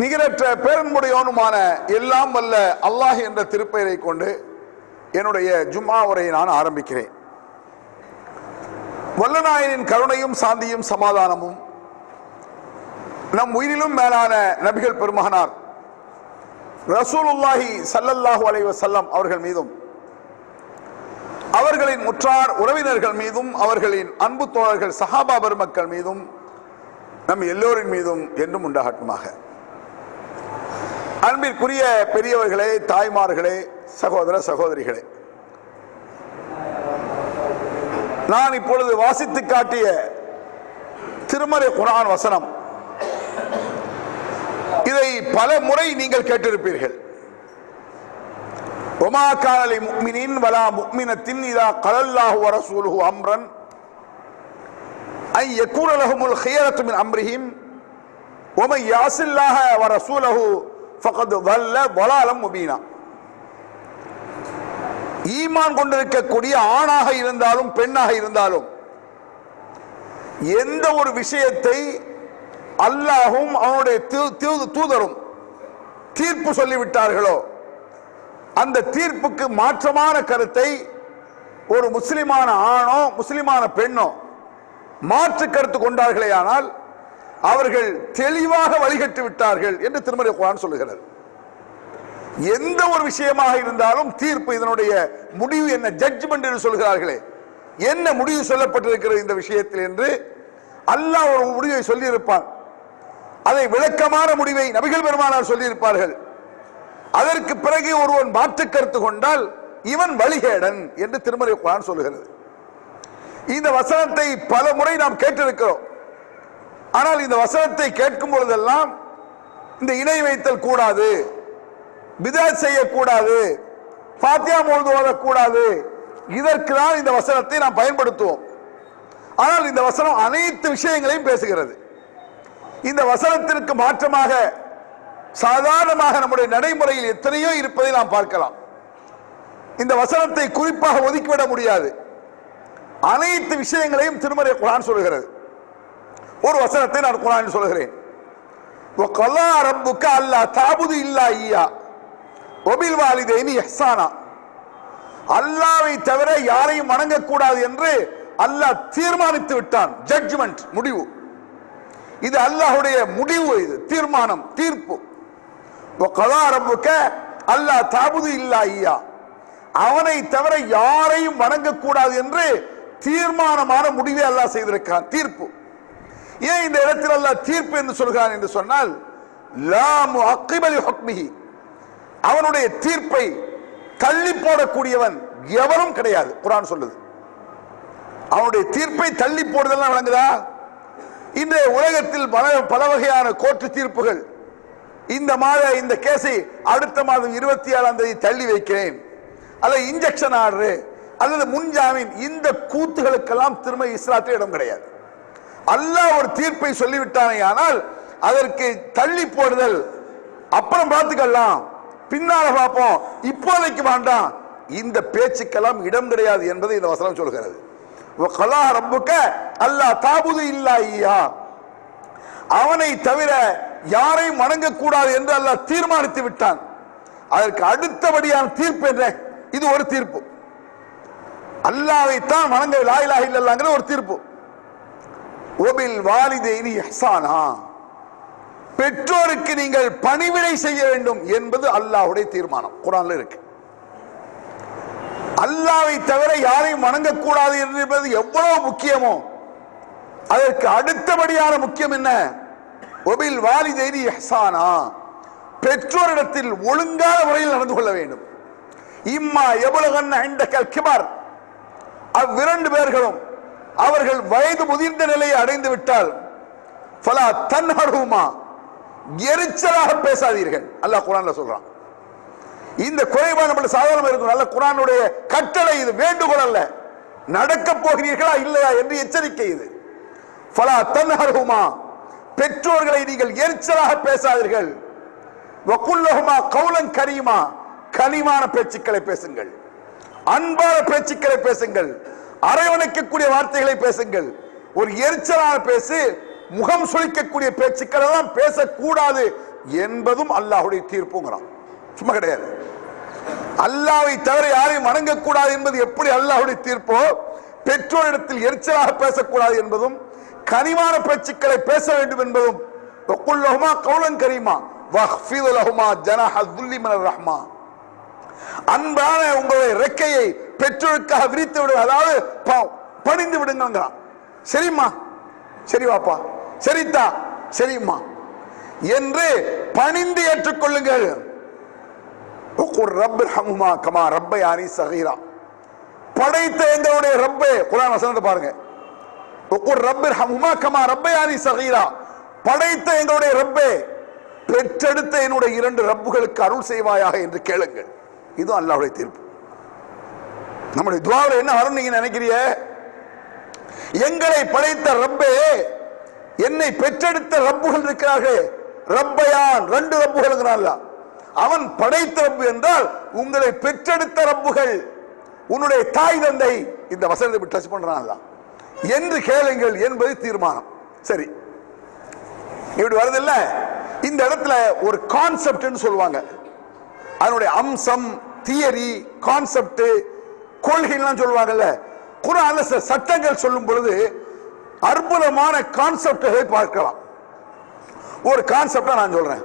நிகரற்ற பேரன்புடையவனுமான எல்லாம் வல்ல அல்லாஹ் என்ற திருப்பெயரை கொண்டு என்னுடைய ஜும்மா உரையை நான் ஆரம்பிக்கிறேன். வல்லநாயனின் கருணையும் சாந்தியும் சமாதானமும் நம் உயிரிலும் மேலான நபிகள் பெருமகனார் ரசூலுல்லாஹி ஸல்லல்லாஹு அலைஹி வஸல்லம் அவர்கள் மீதும், அவர்களின் முற்றார் உறவினர்கள் மீதும், அவர்களின் அன்பு தோழர்கள் சஹாபா பெருமக்கள் மீதும், நம் எல்லோரின் மீதும் என்றும் உண்டாகட்டுமாக. அன்பிற்குரிய பெரியவர்களே, தாய்மார்களே, சகோதர சகோதரிகளே, நான் இப்பொழுது வாசித்து காட்டிய திருமறை குர்ஆன் வசனம், இதை பல முறை நீங்கள் கேட்டிருப்பீர்கள். வமா கான லிமுஃமினின் வலா முஃமினத்தின் இதா கலல்லாஹு வ ரசூலுஹு அம்ரன் ஐ யகூன லஹுமுல் ഖിയറத்து மின் அம்ரிஹிம் வமன் யாஸில்லாஹ வ ரசூலஹு ஃபகத் ضل ضلالا முபீனா. ஈமான் கொண்டிருக்கக்கூடிய ஆணாக இருந்தாலும் பெண்ணாக இருந்தாலும் எந்த ஒரு விஷயத்தை அல்லாஹும் அவனுடைய தூதரும் தீர்ப்பு சொல்லிவிட்டார்களோ அந்த தீர்ப்புக்கு மாற்றமான கருத்தை ஒரு முஸ்லிமான ஆணோ முஸ்லிமான பெண்ணோ மாற்று கருத்து கொண்டார்களே ஆனால் அவர்கள் தெளிவாக வழிகட்டு விட்டார்கள் என்று திருமறை குர்ஆன் சொல்லுகிறது. எந்த ஒரு விஷயமாக இருந்தாலும் தீர்ப்பு, இதனுடைய முடிவு என்ன, ஜட்ஜ்மெண்ட் என்று சொல்கிறார்களே, என்ன முடிவு சொல்லப்பட்டிருக்கிறது இந்த விஷயத்தில் என்று அல்லாஹ் ஒரு முடிவை சொல்லியிருப்பான். அதை விளக்கமான முடிவை நபிகள் பெருமானார் சொல்லியிருப்பார்கள். அதற்கு பிறகு ஒருவன் மாற்று கருத்து கொண்டால் இவன் வழிகேடன் என்று திருமறை குர்ஆன் சொல்லுகிறது. இந்த வசனத்தை பல முறை நாம் கேட்டிருக்கிறோம். ஆனால் இந்த வசனத்தை கேட்கும் பொழுதெல்லாம் இந்த இணை வைத்தல் கூடாது, பித்அத் செய்யக்கூடாது, ஃபாத்திஹா ஓதக்கூடாது, இதற்கு தான் இந்த வசனத்தை நாம் பயன்படுத்துவோம். ஆனால் இந்த வசனம் அனைத்து விஷயங்களையும் பேசுகிறது. இந்த வசனத்திற்கு மாற்றமாக சாதாரணமாக நம்முடைய நடைமுறையில் எத்தனையோ இருப்பதை நாம் பார்க்கலாம். இந்த வசனத்தை குறிப்பாக ஒதுக்கிவிட முடியாது. அனைத்து விஷயங்களையும் திருமறை குர்ஆன் சொல்கிறது. ஒரு வசனத்தை நான் குர்ஆனில் சொல்கிறேன். வகலா ரப்புக அல்லா தஅபுது இல்லா இய்யா வபில் வாலிதைனி இஹ்சானா. அல்லாஹ்வை தவிர யாரையும் வணங்கக்கூடாது என்று அல்லாஹ் தீர்மானித்து விட்டான். ஜட்ஜ்மெண்ட், முடிவு. இது அல்லாஹ்வுடைய முடிவு, இது தீர்மானம், தீர்ப்பு. வகலா ரப்புக அல்லா தஅபுது இல்லா இய்யா, அவனை தவிர யாரையும் வணங்கக்கூடாது என்று தீர்மானமான முடிவை அல்லாஹ் செய்திருக்கிறான், தீர்ப்பு. ஏன் இந்த இடத்தில் அல்லாஹ் தீர்ப்பு என்று சொல்கிறான் என்று சொன்னால், லா முஅக்கிப லிஹுக்மிஹி, அவனுடைய தீர்ப்பை தள்ளி போடக்கூடியவன் எவரும் கிடையாது. குர்ஆன் சொல்லுது. அவனுடைய தீர்ப்பை தள்ளி போடுதல் விளங்குதா? இன்றைய உலகத்தில் பல வகையான கோர்ட்டு தீர்ப்புகள், இந்த கேஸை அடுத்த மாதம் 27ஆம் தேதி தள்ளி வைக்கிறேன், அல்லது இன்ஜெக்ஷன் ஆர்டர், அல்லது முன்ஜாமீன், இந்த கூத்துகளுக்கெல்லாம் திரும்ப இஸ்லாத்தில் இடம் கிடையாது. அல்லாஹ் ஒரு தீர்ப்பை சொல்லிவிட்டானே ஆனால் அதற்கு தள்ளி போடுதல், அப்புறம் பார்த்துக்கலாம், பின்னால பார்ப்போம், இப்போதைக்கு வேண்டாம், இந்த பேச்சுக்கெல்லாம் இடம் கிடையாது என்பதை இந்த வசனம் சொல்கிறது. வகலா ரப்புக அல்லா தஅபுது இல்லா இய்யா, அவனை தவிர யாரையும் வணங்கக்கூடாது என்று அல்லாஹ் தீர்மானித்து விட்டான். அதற்கு அடுத்தபடியான தீர்ப்பு என்ன? இது ஒரு தீர்ப்பு. அல்லாஹ்வை தான் வணங்க, லா இலாஹ இல்லல்லாஹ்ங்கற ஒரு தீர்ப்பு. வபில் வாலிதைனி இஹ்சானா, பெற்றோருக்கு நீங்கள் பணிவிடை செய்ய வேண்டும் என்பது அல்லாஹ்வுடைய தீர்மானம், குர்ஆன்ல இருக்கு. அல்லாஹ்வை தவிர யாரையும் வணங்கக்கூடாது என்பது எவ்வளவு முக்கியமோ அதற்கு அடுத்தபடியான முக்கியம் என்ன? வபில் வாலிதைனி இஹ்சானா, பெற்றோரிடத்தில் ஒழுங்கான முறையில் நடந்து கொள்ள வேண்டும். இம்மா யபுலகன்ன இன்தகல் கிபர், அவ்விரண்டு பேர்களும் அவர்கள் வயது முதிர்ந்த நிலையை அடைந்து விட்டால் ஃபலா தன்ஹர்ஹுமா, எரிச்சலாக பேசாதீர்கள். அல்லாஹ் குர்ஆன்ல சொல்றான். இந்த குறைபாடு நம்ம சாதாரணமா இருக்கும். நல்ல குர்ஆனுடைய கட்டளை இது, வேண்டுகோள் அல்ல. நடக்க போகிறீர்களா இல்லையா என்று எச்சரிக்கை இது. ஃபலா தன்ஹர்ஹுமா, பெற்றோர்களை நீங்கள் எரிச்சலாக பேசாதீர்கள். வகுல் லஹுமா கௌலன் கரீமா, கனிமான பேச்சுக்களை பேசுங்கள், அன்பான பேச்சுக்களை பேசுங்கள், அரவணைக்கக்கூடிய வார்த்தைகளை பேசுங்கள். ஒரு எரிச்சலான பேசு முகம் சுளிக்கக்கூடிய பேச்சுக்கள் எல்லாம் பேசக்கூடாது என்பதும் அல்லாஹ்வுடைய தீர்ப்புங்கிறான். சும்மா கிடையாது. அல்லாஹ்வை தவிர யாரையும் வணங்கக்கூடாது என்பது எப்படி அல்லாஹ்வுடைய தீர்ப்போ, பெற்றோரிடத்தில் எரிச்சலாக பேசக்கூடாது என்பதும், கனிவான பேச்சுக்களை பேச வேண்டும் என்பதும், வக்குல்லஹுமா கௌலன் கரீமா வஹ்ஃபிது லஹுமா ஜனாஹ துல்லி மினர் ரஹ்மா, அன்பான உங்களுடைய ரெக்கையை பெற்றோருக்காக விரித்து விடுங்க, அதாவது பணிந்து விடுங்கிறான். சரிம்மா, சரி வாப்பா, சரித்தா, சரிம்மா என்று பணிந்து ஏற்றுக்கொள்ளுங்கள். கமா ரப்பயானி சகீரா, படைத்த எங்களுடைய ரப்பே, குர்ஆன் வசனத்தை பாருங்க. கமா ரப்பயானி சகீரா, படைத்த எங்களுடைய ரப்பே, பெற்றெடுத்த என்னுடைய 2 ரப்புகளுக்கு அருள் செய்வாயாக என்று கேளுங்கள். இது அல்லாஹ்வுடைய தீர்ப்பு. நம்முடைய துஆவில் என்ன வரும் நீங்க நினைக்கிறீங்க? எங்களை படைத்த ரப்பே, என்னை பெற்றெடுத்த ரப்புகள் இருக்கிறார்கள், ரப்பயான் 2 ரப்புகள். அவன் படைத்த ரப்பு என்றால் உங்களை பெற்றெடுத்த ரப்புகள், உன்னுடைய தாய் தந்தை, இந்த வசனத்தை டச் பண்றான் என்று கேளுங்கள் என்பது தீர்மானம். சரி, இப்படி வருதில்ல, இந்த இடத்துல ஒரு கான்செப்ட் சொல்லுவாங்க, அதனுடைய அம்சம், தியரி, கான்செப்ட், கொள்கைலாம் சொல்லுவாங்கல்ல. குர்ஆன்ல சட்டங்கள் சொல்லும் பொழுது அற்புதமான கான்செப்ட்களை பார்க்கலாம். ஒரு கான்செப்டா நான் சொல்றேன்.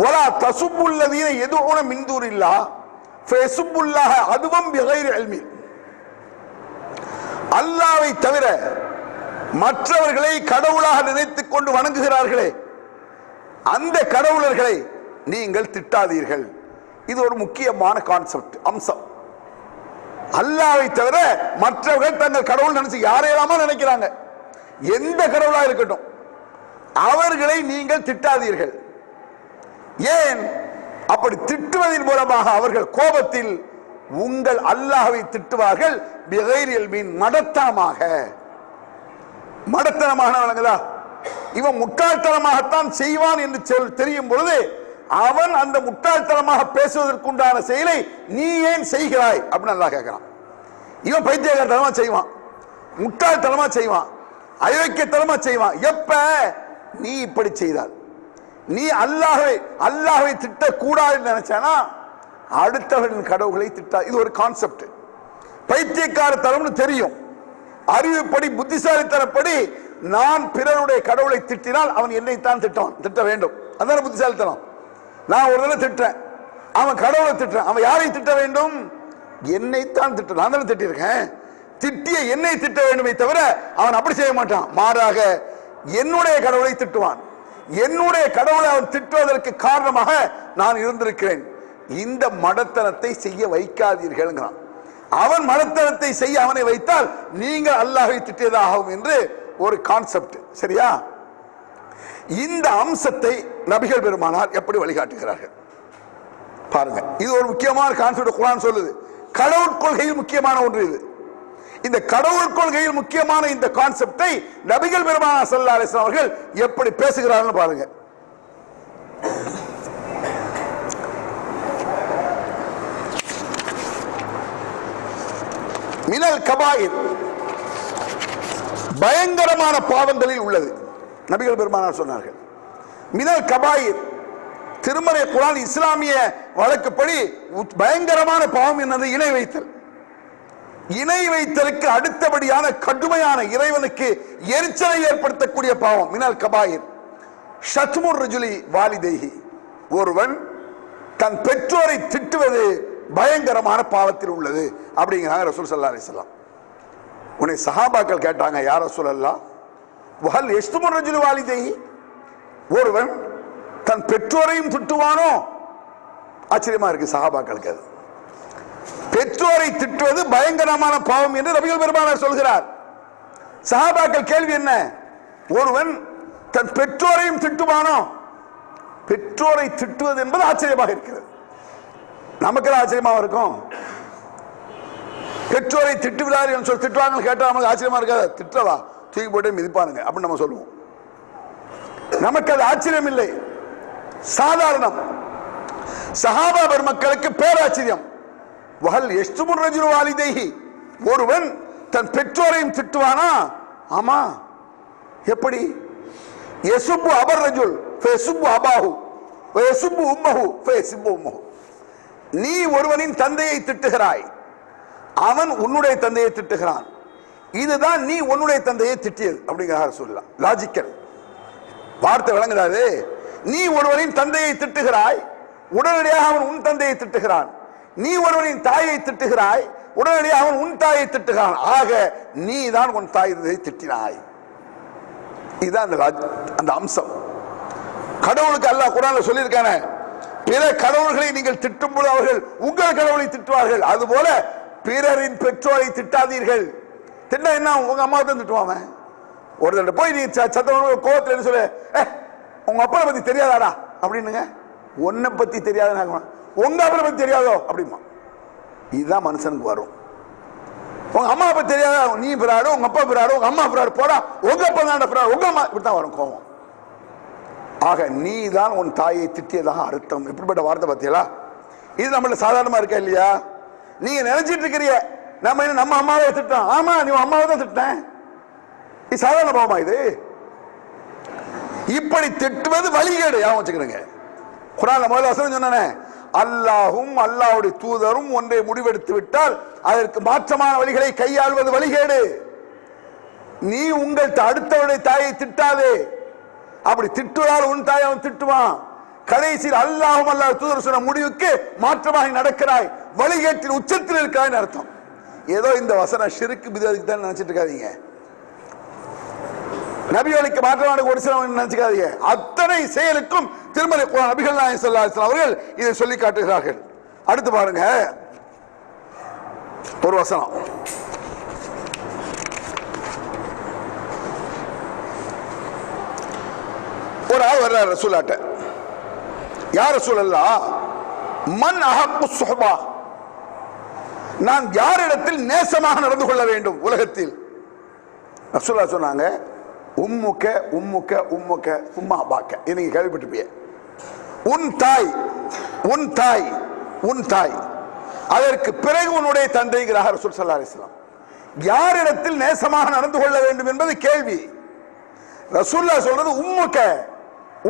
வலா தசுப்புல்லதீன யதுஊன மின் தூனில்லாஹ் ஃபயசுப்புல்லாஹ அதுவம் பிகைரி இல்மி, அல்லாஹ்வை தவிர மற்றவர்களை கடவுளாக நினைத்துக் கொண்டு வணங்குகிறார்களே, அந்த கடவுளர்களை நீங்கள் திட்டாதீர்கள். இது ஒரு முக்கியமான கான்செப்ட், அம்சம். அல்லாஹ்வை தவிர மற்றவர்கள் தங்கள் கடவுள் நினைச்சு யாரையெல்லாமோ நினைக்கிறாங்க, எந்த கடவுளா இருக்கட்டும், அவர்களை நீங்கள் திட்டாதீர்கள். ஏன்? அப்படி திட்டுவதன் மூலமாக அவர்கள் கோபத்தில் உங்கள் அல்லாஹ்வை திட்டுவார்கள். பிகைரி இல்மின், மடத்தனமாக. மடத்தனமாக வழங்குதா? இவன் முட்டாள்தனமாகத்தான் செய்வான் என்று தெரியும் பொழுது அவன் அந்த முட்டாள்தனமாக பேசுவதற்குண்டான செயலை நீ ஏன் செய்கிறாய் அப்படின்னு அல்லாஹ் கேட்கிறான். இவன் பைத்தியக்காரத்தனமா செய்வான், முட்டாள்தனமா செய்வான், அயோக்கியத்தனமா செய்வான். எப்ப நீ இப்படி செய்தால், நீ அல்லாஹ்வை திட்டக்கூடாதுன்னு நினைச்சானா அடுத்தவர்களின் கடவுள்களை திட்டா. இது ஒரு கான்செப்ட். பைத்தியக்காரத்தனம்னு தெரியும், அறிவுப்படி புத்திசாலித்தனப்படி நான் பிறருடைய கடவுளை திட்டினால் அவன் என்னைத்தான் திட்ட வேண்டும். அதான புத்திசாலித்தனம். நான் ஒரு தடவை திட்டுறேன், அவன் கடவுளை திட்டுறான், அவன் யாரை திட்ட வேண்டும்? என்னைத்தான் திட்ட. நான் தானே திட்டிருக்கேன், திட்டிய என்னை திட்ட வேண்டுமே தவிர அவன் அப்படி செய்ய மாட்டான். மாறாக என்னுடைய கடவுளை திட்டுவான். என்னுடைய கடவுளை அவன் திட்டுவதற்கு காரணமாக நான் இருந்திருக்கிறேன். இந்த மடத்தனத்தை செய்ய வைக்காதீர்கள். அவன் மடத்தனத்தை செய்ய அவனை வைத்தால் நீங்கள் அல்லாஹ்வை திட்டியதாகும் என்று ஒரு கான்செப்ட். சரியா? இந்த அம்சத்தை நபிகள் பெருமானார் எப்படி வழிகாட்டுகிறார்கள் பாருங்க. இது ஒரு முக்கியமான கான்செப்ட். குர்ஆன் சொல்லுது, கடவுள் கொள்கையில் முக்கியமான ஒன்று இது. இந்த கடவுள் கொள்கையில் முக்கியமான இந்த கான்செப்டை நபிகள் பெருமானார் ஸல்லல்லாஹு அலைஹி வஸல்லம் அவர்கள் எப்படி பேசுகிறார்கள் பாருங்க. மினல் கபாயிர், பயங்கரமான பாவங்களில் உள்ளது. நபிகள் பெருமானார் சொன்னார்கள் மினல் கபாயிர். திருமறை குர்ஆன் இஸ்லாமிய வழக்குப்படி பயங்கரமான பாவம் என்னது? இணை வைத்தல். இணை வைத்தலுக்கு அடுத்தபடியான கடுமையான, இறைவனுக்கு எரிச்சலை ஏற்படுத்தக்கூடிய பாவம் மினல் கபாயிர். ஷத்முர் ரஜுலி வாலிதைஹி, ஒருவன் தன் பெற்றோரை திட்டுவது பயங்கரமான பாவத்தில் உள்ளது அப்படிங்கிறாங்க ரசூல் ஸல்லல்லாஹு அலைஹி வஸல்லம். உன்னை சஹாபாக்கள் கேட்டாங்க, யா ரசூலல்லாஹ் வஹல் யஷ்துமுர் ரஜுலு வாலிதைஹி, ஒருவன் தன் பெற்றோரையும் திட்டுவானோ? ஆச்சரியமா இருக்கு சஹாபாக்களுக்கு. அது பெற்றோரை திட்டுவது பயங்கரமான பாவம் என்று நபிகள் பெருமானார் சொல்கிறார். சஹாபாக்கள் கேள்வி என்ன? ஒருவன் தன் பெற்றோரையும் திட்டுவானோ? பெற்றோரை திட்டுவது என்பது ஆச்சரியமாக இருக்கிறது. நமக்கு ஆச்சரியமாக இருக்கும். பெற்றோரை திட்டுவிடார் என்று சொல்லி திட்டுவாங்க கேட்டா நமக்கு ஆச்சரியமா இருக்காது. திட்டவா, தூக்கி போட்டு மிதிப்பானுங்க அப்படின்னு நம்ம சொல்லுவோம். நமக்கு அது ஆச்சரியம் இல்லை, சாதாரணம். சஹாபா பெருமக்களுக்கு பேராச்சரியம். வஹல் யஷ்துமுர் ரஜுலு வாலிதைஹி, ஒருவன் தன் பெற்றோரையும் திட்டுவானா? ஆமா, எப்படி? யசுப்பு அபர் ரஜுல் ஃபயசுப்பு அபாஹு வயசுப்பு உம்மஹு ஃபயசுப்பு உம்மஹு. நீ ஒருவனின் தந்தையை திட்டுகிறாய், அவன் உன்னுடைய தந்தையை திட்டுகிறான். இதுதான் நீ உன்னுடைய தந்தையை திட்டியது அப்படிங்கிறார் சொல்லலாம். லாஜிக்கல் வார்த்தை விளங்குறாரு. நீ ஒருவனின் தந்தையை திட்டுகிறாய், உடனடியாக அவன் உன் தந்தையை திட்டுகிறான். நீ ஒருவனின் தாயை திட்டுகிறாய், உடனடியாக அவன் உன் தாயை திட்டுகிறான். ஆக நீ தான் உன் தாயை திட்டினாய். இதுதான் அந்த அம்சம். கடவுளுக்கு அல்லாஹ் குர்ஆன்ல சொல்லியிருக்கானே, பிற கடவுள்களை நீங்கள் திட்டும் போது அவர்கள் உங்கள் கடவுளை திட்டுவார்கள். அதுபோல பிறரின் பெற்றோரை திட்டாதீர்கள். திட்ட என்ன? உங்க அம்மா தான் திட்டுவாங்க. ஒரு போய் நீ சத்தம் கோவத்தில் என்ன சொல்ல, உங்க அப்பனை பத்தி தெரியாதாடா அப்படின்னுங்க. உன்னை பத்தி தெரியாத, உங்க அப்பனை பத்தி தெரியாதோ அப்படிமா. இதுதான் மனுஷனுக்கு வரும். உங்க அம்மா அப்பா தெரியாதா, நீ பிராடு, உங்க அப்பா பிராடு, உங்க அம்மா பிராடு, போடா உங்க அப்பா தான் பிராடு, உங்க அம்மா, இப்படித்தான் வரும் கோபம். ஆக நீ தான் உன் தாயை திட்டியதாக அர்த்தம். எப்படிப்பட்ட வார்த்தை பார்த்தீங்களா? இது நம்மள சாதாரணமா இருக்கா இல்லையா? நீங்க நினைச்சிட்டு இருக்கிறீங்க நம்ம அம்மாவை திட்டோம். ஆமா, நீ அம்மாவை தான் திட்டேன். இது சாதாரண பாவமா? இது இப்படி திட்டுவது வழிகேடு. ஞாபகம் வச்சுக்கிறேங்க. குர்ஆன்ல முதல்ல வசனம் சொன்னானே, அல்லாஹும் அல்லாஹ்வுடைய தூதரும் ஒன்றை முடிவெடுத்து விட்டால் அதற்கு மாற்றமான வழிகளை கையாள்வது வழிகேடு. நீ உங்கள் அடுத்தவருடைய தாயை திட்டாதே. அப்படி திட்டுவதால் உன் தாயை அவன் திட்டுவான். கடைசியில் அல்லாஹும் அல்லாஹ் தூதர் சொன்ன முடிவுக்கு மாற்றமாக நடக்கிறாய், வழிகேட்டின் உச்சத்தில் இருக்கிறாய் அர்த்தம். ஏதோ இந்த வசனம் ஷிர்க் பிதஅத்துக்கு தான் நினைச்சிட்டு இருக்காதீங்க. நபிகளுக்கு மாற்றமான ஒரு சில நினைச்சுக்காதீங்க. அத்தனை செயலுக்கும் திருமலை நபிகள் நாயகம் ஸல்லல்லாஹு அலைஹி வஸல்லம் அவர்கள் இதை சொல்லி காட்டுகிறார்கள். அடுத்து பாருங்க ஒரு வசனம். ஒரு ஆள் வர்றார் ரசூலாட்ட. யா ரசூலல்லாஹ், மன் அஹப்பு ஸுஹபா, நான் யாரிடத்தில் நேசமாக நடந்து கொள்ள வேண்டும் உலகத்தில்? ரசூலுல்லாஹ் சொன்னாங்க, உம்முக்க உம்முக்க உம்முக்க சும்மா பாக்க. நீங்க கேள்விப்பட்டிருப்பீங்க. உன் தாய் உன் தாய் உன் தாய், அதற்கு பிறகு உன்னுடைய தந்தைங்கிறார் ரசூல் ஸல்லல்லாஹு அலைஹி வஸல்லம். யாரிடத்தில் நேசமாக நடந்து கொள்ள வேண்டும் என்பது கேள்வி. ரசூலுல்லாஹ் சொல்றது உம்முக்க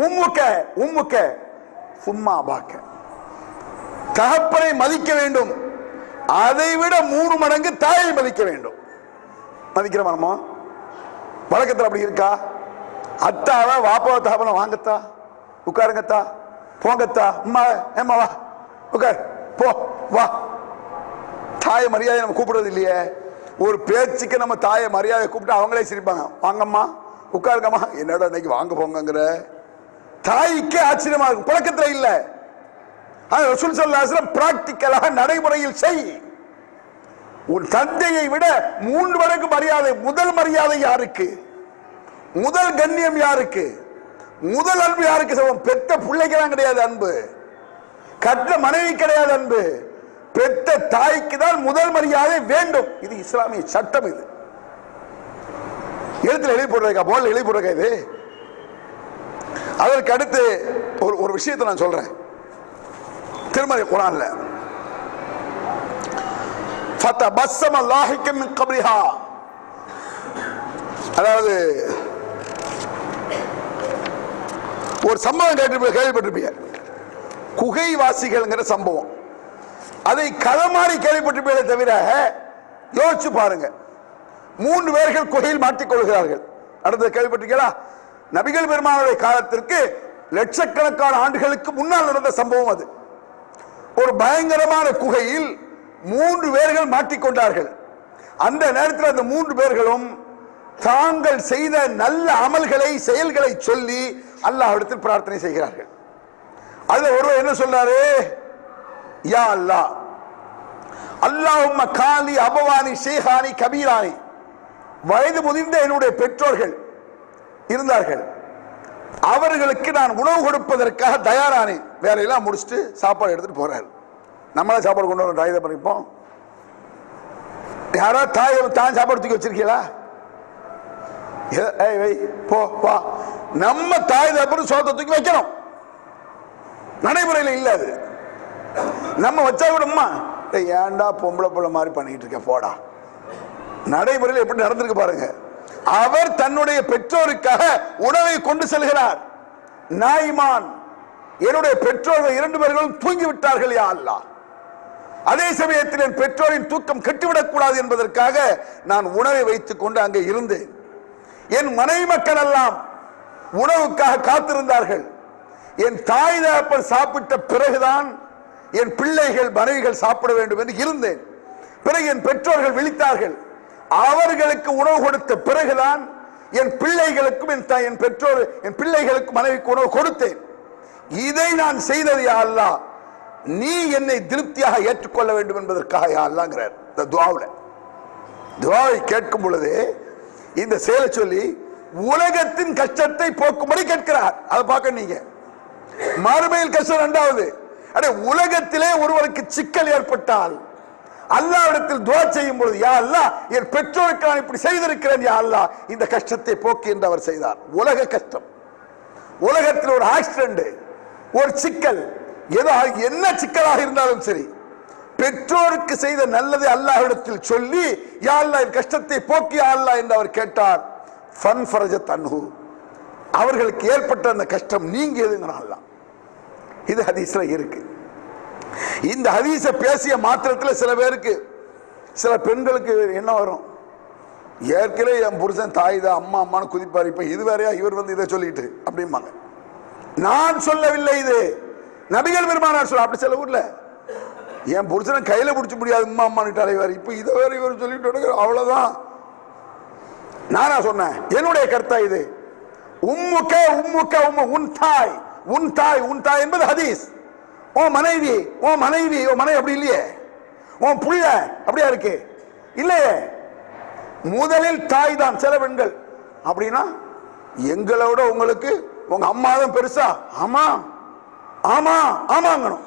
உம்முக்க உம்முக்க சும்மா பாக்க. தகப்பனை மதிக்க வேண்டும், அதை விட 3 மடங்கு தாயை மதிக்க வேண்டும். மதிக்கிற மனமா வழக்கத்தில் அப்படி இருக்கா? அத்தாவ வாப்பாவை தகப்பனை வாங்கத்தா, உட்காருங்கத்தா, போங்கத்தா, அம்மா ஏம்மா வா உட்கார், போ வா. தாயை மரியாதை நம்ம கூப்பிடுறது இல்லையே. ஒரு பேச்சுக்கு நம்ம தாயை மரியாதை கூப்பிட்டு அவங்களே சிரிப்பாங்க. வாங்கம்மா உட்காருங்கம்மா, என்னடா இன்னைக்கு வாங்க போங்கிற. தாய்க்கே ஆச்சரியமா இருக்கும், பழக்கத்தில் இல்லை. ரசூல் ஸல்லல்லாஹு அலைஹி வஸல்லம் பிராக்டிக்கலாக நடைமுறையில் செய். உன் தந்தையை விட 3 மடங்கு மரியாதை. முதல் மரியாதை யாருக்கு? முதல் கண்ணியம் யாருக்கு? முதல் அன்பு யாருக்கு? பெத்த பிள்ளைக்கெல்லாம் கிடையாது அன்பு, கற்ற மனைவி கிடையாது அன்பு, பெத்த தாய்க்கு தான் முதல் மரியாதை வேண்டும். இது இஸ்லாமிய சட்டம். இது எழுத்துல எழுதி போடுறா, போர்டில் எழுதி போடுறா இது. அதற்கு அடுத்து ஒரு விஷயத்தை நான் சொல்றேன். திருமலை குர்ஆன்ல ஃபதபஸ்ஸம லாஹிக மின் கப்ரிஹா, அதாவது ஒரு சம்பவம் கேள்விப்பட்டிருப்பீங்க, குகைவாசிகள்ங்கிற சம்பவம். அதை களமாறி கேள்விப்பட்டிருப்பீங்களே தவிர யோசிச்சு பாருங்க. 3 பேர்கள் குகையில் மாட்டிக்கொள்கிறார்கள். அடுத்தது கேள்விப்பட்டிருக்கீங்களா? நபிகள் பெருமானுடைய காலத்திற்கு லட்சக்கணக்கான ஆண்டுகளுக்கு முன்னால் நடந்த சம்பவம் அது. ஒரு பயங்கரமான குகையில் 3 பேர்கள் மாட்டிக்கொண்டார்கள். அந்த நேரத்தில் அந்த 3 பேர்களும் தாங்கள் செய்த நல்ல அமல்களை செயல்களை சொல்லி அல்லாஹ்விடத்தில் பிரார்த்தனை செய்கிறார்கள். அதுல ஒருவர் என்ன சொல்றாரு? யா அல்லாஹ், அல்லாஹும்ம காலி அபவானி ஷேஹானி கபீரானி, வயது முதிர்ந்த என்னுடைய பெற்றோர்கள் இருந்தார்கள், அவர்களுக்கு நான் உணவு கொடுப்பதற்காக தயாரானேன். வேலையெல்லாம் முடிச்சுட்டு சாப்பாடு எடுத்துட்டு போறாரு. நம்மளா சாப்பாடு கொண்டு வரோம், தாய் தான் பண்ணிப்போம். யாராவது தான் சாப்பாடு தூக்கி வச்சிருக்கீங்களா? போ வா, நம்ம தாய் தகப்பன் சோத்தை தூக்கி வைக்கணும். நடைமுறையில் இல்ல அது. நம்ம வச்சா விடுமா, ஏன்டா பொம்பளை பிள்ளை மாதிரி பண்ணிட்டு இருக்க போடா. நடைமுறையில் எப்படி நடந்திருக்கு பாருங்க. அவர் தன்னுடைய பெற்றோருக்காக உணவை கொண்டு செல்கிறார். நாயிமான், என்னுடைய பெற்றோர்கள் 2 பேர்களும் தூங்கி விட்டார்கள் யா அல்லாஹ். அதே சமயத்தில் என் பெற்றோரின் தூக்கம் கெட்டுவிடக் கூடாது என்பதற்காக நான் உணவை வைத்துக் கொண்டு அங்கே இருந்தேன். என் மனைவி மக்கள் எல்லாம் உணவுக்காக காத்திருந்தார்கள். என் தாய் தகப்பன் சாப்பிட்ட பிறகுதான் என் பிள்ளைகள் மனைவிகள் சாப்பிட வேண்டும் என்று இருந்தேன். பிறகு என் பெற்றோர்கள் விழித்தார்கள். அவர்களுக்கு உணவு கொடுத்த பிறகுதான் என் பிள்ளைகளுக்கும் என் பெற்றோர் என் பிள்ளைகளுக்கும் மனைவிக்கு உணவு கொடுத்தேன். இதை நான் செய்தது யா அல்லாஹ், நீ என்னை திருப்தியாக ஏற்றுக்கொள்ள வேண்டும் என்பதற்காக யா அல்லாஹ்ங்கிறார். இந்த துஆவை கேட்கும் பொழுது இந்த செயலை சொல்லி உலகத்தின் கஷ்டத்தை போக்கும்படி கேட்கிறார். அதை பார்க்க நீங்க மறுமையில் கஷ்டம். 2வது, உலகத்திலே ஒருவருக்கு சிக்கல் ஏற்பட்டால் அல்லாஹ்விடத்தில் துஆ செய்யும் பொழுது, யா அல்லாஹ், என் பெற்றோருக்கு நான் இப்படி செய்திருக்கிறேன், யா அல்லாஹ் இந்த கஷ்டத்தை போக்கி என்று அவர் செய்தார். உலக கஷ்டம், உலகத்தில் ஒரு ஆக்சிடென்ட், ஒரு சிக்கல், ஏதோ என்ன சிக்கலாக இருந்தாலும் சரி, பெற்றோருக்கு செய்த நல்லதை அல்லாஹ்விடத்தில் சொல்லி, யா அல்லாஹ் என் கஷ்டத்தை போக்கி யா அல்லாஹ் என்று அவர் கேட்டார். ஃபன்ஃபரஜத் அன்ஹு, அவர்களுக்கு ஏற்பட்ட அந்த கஷ்டம் நீங்கியதுங்கிறான் அல்லாஹ். இது ஹதீஸ்ல இருக்கு. இந்த ஹதீஸை பேசிய மாத்திரத்தில் சில பேருக்கு, சில பெண்களுக்கு என்ன வரும், ஏற்கனவே என் புருஷன் தாய் தான் அம்மா அம்மான்னு குதிப்பார், இப்ப இது வேறையா இவர் வந்து இதை சொல்லிட்டு அப்படிம்பாங்க. நான் சொல்லவில்லை, இது நபிகள் பெருமானார் சொல்ல. அப்படி சில ஊர்ல என் புருஷனை கையில பிடிச்ச முடியாது அம்மா அம்மான்னு தலைவர், இப்ப இதை வேற இவர் சொல்லிட்டு அவ்வளவுதான். நானா சொன்னேன், என்னுடைய கருத்தா இது. உம்முக்க உம்முக்க உம்ம, உன் தாய் உன் தாய் உன் தாய் என்பது ஹதீஸ். ஓ மனைவி ஓ மனைவி ஓ மனைவி அப்படி இல்லையே. உன் புள்ள அப்படியா இருக்கு இல்லையே. முதலில் தாய் தான். சில பெண்கள் அப்படின்னா எங்களோட உங்களுக்கு உங்க அம்மா தான் பெருசா. ஆமா ஆமா ஆமாங்கணும்.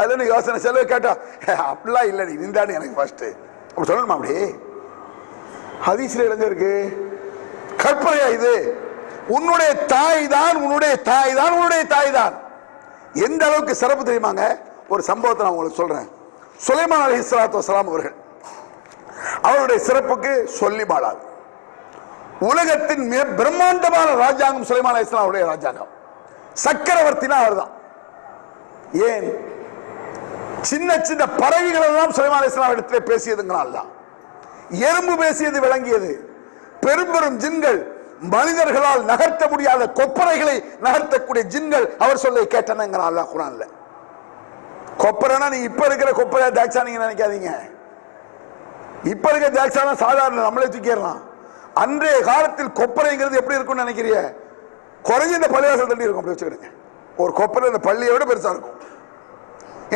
அதுல யோசனை செலவு கேட்டா அப்படிலாம் இல்லை, நீ இருந்தான்னு எனக்கு ஃபர்ஸ்ட் அப்படி சொல்லணுமா? அப்படி ஹதீஸ்ல எங்க இருக்கு? கற்பனையா இது? உன்னுடைய தாய் தான் உன்னுடைய தாய் தான் உன்னுடைய தாய் தான். எந்த அளவுக்கு சிறப்பு தெரியுமாங்க? ஒரு சம்பவத்தை நான் உங்களுக்கு சொல்றேன். சுலைமான் அலைஹிஸ்ஸலாத்து வஸ்ஸலாம் அவர்கள், அவருடைய சிறப்புக்கு சொல்லி மாளாது. உலகத்தின் மிக பிரம்மாண்டமான ராஜாங்கம் சுலைமான் அலைஹிஸ்ஸலாம் அவருடைய ராஜாங்கம். சக்கரவர்த்தினா அவர் தான். ஏன்? சின்ன சின்ன பறவைகள் எல்லாம் சுலைமான் அலைஹிஸ்ஸலாம் இடத்திலே பேசியதுங்களால் தான். எறும்பு பேசியது விளங்கியது. பெரும் பெரும் ஜின்கள், மனிதர்களால் நகர்த்த முடியாத கொப்பரைகளை நகர்த்தக்கூடிய ஜின்கள் அவர் சொல்ல கேட்டனங்கிறான் அல்லாஹ் குர்ஆன்ல. கொப்பரைனா நீ இப்ப இருக்கிற கொப்பரை தாக்ஸா நீங்க நினைக்காதீங்க. இப்ப இருக்கிற தாக்ஸா சாதாரண நம்மளே தூக்கிடலாம். அன்றைய காலத்தில் கொப்பரைங்கிறது எப்படி இருக்கும்னு நினைக்கிறீங்க? குறைஞ்ச இந்த பள்ளிவாசல் தள்ளி இருக்கும். அப்படி வச்சுக்கிடுங்க. ஒரு கொப்பரை இந்த பள்ளியை விட பெருசா இருக்கும்.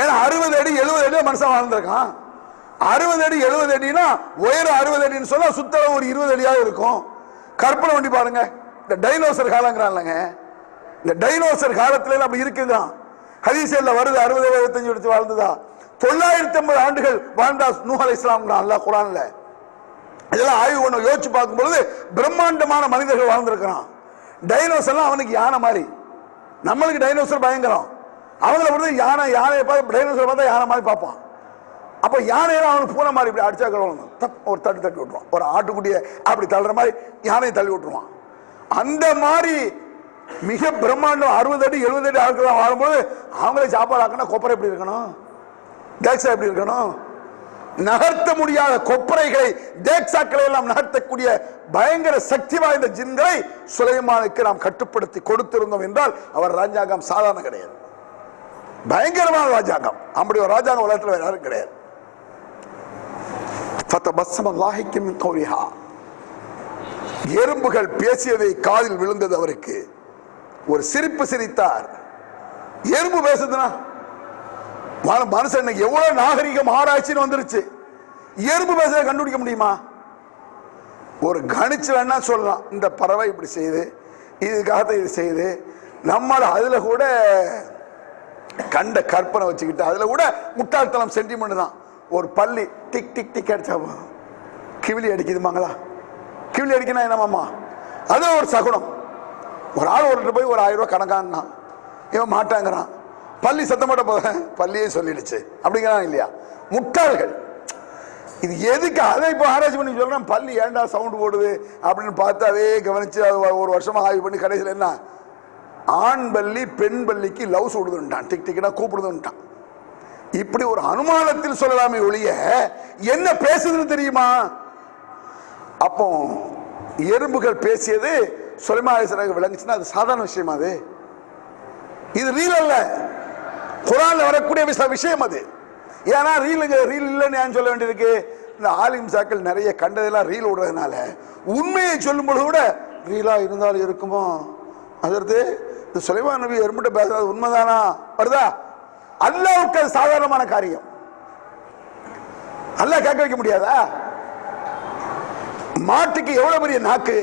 ஏன்னா 60 அடி 70 அடி மனுஷன் வாழ்ந்திருக்கான். 60 அடி 70 அடினா உயரம் 60 அடின்னு சொன்னா சுத்தளவு ஒரு 20 அடியாக இருக்கும். கற்பனை பண்ணி பாருங்க. இந்த டைனோசர் காலங்கிறான்லங்க, இந்த டைனோசர் காலத்துல அப்படி இருக்குங்கிறான். ஹதீஸ்ல வருது 60 75 எடுத்து வாழ்ந்ததா. 950 ஆண்டுகள் வாழ்ந்தா நூஹ் அலைஹிஸ்ஸலாம் அல்லாஹ் குர்ஆன்ல. இதெல்லாம் ஆய்வு பண்ண யோசிச்சு பார்க்கும் பொழுது பிரம்மாண்டமான மனிதர்கள் வாழ்ந்திருக்கிறான். டைனோசர்லாம் அவனுக்கு யானை மாதிரி. நம்மளுக்கு டைனோசர் பயங்கரம். அவங்களை பொறுத்து யானையை பார்த்து டைனோசர் பார்த்தா யானை மாதிரி பார்ப்பான். அப்ப யானையெல்லாம் அவனுக்கு பூனை மாதிரி இப்படி அடிச்சா ஒரு தட்டு தட்டி விட்டுருவான். ஒரு ஆட்டுக்குட்டியை அப்படி தள்ளுற மாதிரி யானையை தள்ளி விட்டுருவான். அந்த மாதிரி மிக பிரம்மாண்டம் 60 அடி 70 அடி ஆட்கள் வாழும்போது அவங்களே சாப்பாடு ஆக்கணும். கொப்பரை எப்படி இருக்கணும்? தேக்ஸா எப்படி இருக்கணும்? நகர்த்த முடியாத கொப்பரைகளை தேக்ஸாக்களை எல்லாம் நகர்த்தக்கூடிய பயங்கர சக்தி வாய்ந்த ஜின்களை சுலைமானுக்கு நாம் கட்டுப்படுத்தி கொடுத்திருந்தோம் என்றால் அவர் ராஜாங்கம் சாதாரண கிடையாது. பயங்கரமான ராஜாங்கம். அப்படி ஒரு ராஜாங்கம் உலகத்தில் வேற யாரும் கிடையாது. எறும்புகள் பேசியதை காதில் விழுந்தது அவருக்கு. ஒரு சிரிப்பு சிரித்தார். எறும்பு பேசுதுன்னா மனுஷன் எவ்வளவு நாகரிகம் ஆராய்ச்சின்னு வந்துருச்சு. எறும்பு பேசுறதை கண்டுபிடிக்க முடியுமா? ஒரு கணிச்சு வேணா சொல்லலாம், இந்த பறவை இப்படி செய்யுது, இதுக்காக இது செய்யுது. நம்மள அதுல கூட கண்ட கற்பனை வச்சுக்கிட்டு அதுல கூட முட்டாள்தனம் சென்டிமெண்ட் தான். ஒரு பள்ளி டிக் டிக் டிக் அடிச்சா கிவிலி அடிக்குதுமாங்களா? கிவிலி அடிக்கணும் என்னமாமா? அது ஒரு சகுனம். ஒரு ஆள் ஒருத்தர் போய் ஒரு 1000 ரூபாய் கணக்கானா இவன் மாட்டாங்கிறான். பள்ளி சத்தம் போட்ட போத பள்ளியே சொல்லிடுச்சு அப்படிங்கிறான் இல்லையா? முட்டாள்கள். இது எதுக்கு அதை இப்போ ஆராய்ச்சி பண்ணி சொல்றேன். பள்ளி ஏண்டா சவுண்ட் போடுது அப்படின்னு பார்த்து அதே கவனிச்சு ஒரு வருஷமா ஆய்வு பண்ணி கடைசியில் என்ன, ஆண் பள்ளி பெண் பள்ளிக்கு லவ் சொல்லுதுன்ட்டான், டிக் டிக்கெட்டா கூப்பிடுதுன்ட்டான். இப்படி ஒரு அனுமானத்தில் சொல்லலாமே ஒழிய என்ன பேசுதுன்னு தெரியுமா? அப்போ எறும்புகள் பேசியது சுலைமான் அலைஹிஸ்ஸலாம் விளங்குச்சுன்னா அது சாதாரண விஷயம். அது இது ரீல் அல்ல, குர்ஆன்ல வரக்கூடிய விஷயம் அது. ஏன்னா ரீல் இல்லைன்னு ஏன் சொல்ல வேண்டியிருக்கு? இந்த ஆலிம் சாக்கள் நிறைய கண்டதெல்லாம் ரீல் விடுறதுனால உண்மையை சொல்லும் பொழுது கூட ரீலா இருந்தாலும் இருக்குமோ, அதற்கு சுலைமான் நபி எறும்பிட்ட பேசுறது உண்மைதானா வருதா? அல்லாஹ்வுக்கு அது சாதாரணமான காரியம். அல்லாஹ் கேட்க வைக்க முடியாதா? மாட்டுக்கு எவ்வளவு பெரிய நாக்கு,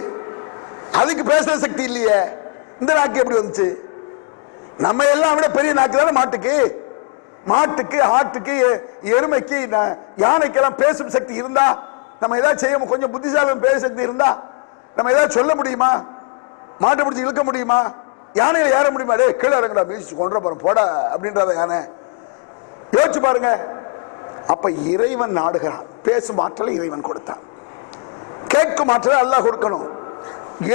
அதுக்கு பேசுற சக்தி இல்லையே, இந்த நாக்கு எப்படி வந்துச்சு? நம்ம எல்லாம் விட பெரிய நாக்கு தானே மாட்டுக்கு. மாட்டுக்கு, ஆட்டுக்கு, எருமைக்கு, யானைக்கெல்லாம் பேசும் சக்தி இருந்தா, நம்ம ஏதாவது செய்ய கொஞ்சம் புத்திசாலியும் பேச சக்தி இருந்தா நம்ம ஏதாவது சொல்ல முடியுமா? மாட்டை பிடிச்சி இழுக்க முடியுமா? யானையில ஏற முடியுமா? டே கீழே இறங்கடா, மிதிச்சு கொண்டு போறோம் போட அப்படின்றத யானை. யோசிச்சு பாருங்க. அப்ப இறைவன் நாடுகிறான், பேசும் ஆற்றலை இறைவன் கொடுத்தான், கேட்கும் ஆற்றலை அல்லாஹ் கொடுக்கணும்.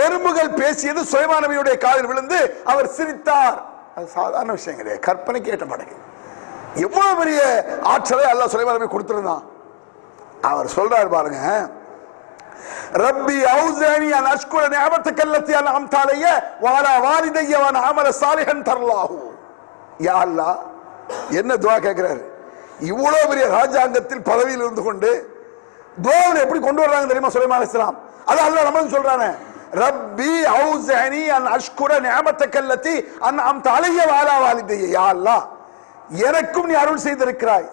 எறும்புகள் பேசியது சுலைமான் நபியுடைய காதில் விழுந்து அவர் சிரித்தார். அது சாதாரண விஷயம் கிடையாது, கற்பனைக்கு ஏற்ற மாட்டேங்குது. எவ்வளவு பெரிய ஆற்றலை அல்லாஹ் சுலைமான் நபி கொடுத்திருந்தான். அவர் சொல்றார் பாருங்க, ரப்பி அவுஸானி அன் அஷ்குர நிஅமத்தக அல்லதி அன்அம்த அலைய வ அலா வாலிதைய வ அன் அமல சாலிஹன் தர்லாஹு. யா அல்லாஹ், என்ன துஆ கேட்கிறாரு? இவ்வளவு பெரிய ராஜாங்கத்தில் பதவியில் இருந்து கொண்டு துஆவை எப்படி கொண்டு வர்றாங்க தெரியுமா சுலைமான் அலைஹிஸ்ஸலாம்? அது அல்லாஹ் நமக்கு சொல்றானே, ரப்பி அவுஸானி அன் அஷ்குர நிஅமத்தக அல்லதி அன்அம்த அலைய வ அலா வாலிதைய. யா அல்லாஹ், எனக்கும் நீ அருள் செய்திருக்கிறாய்,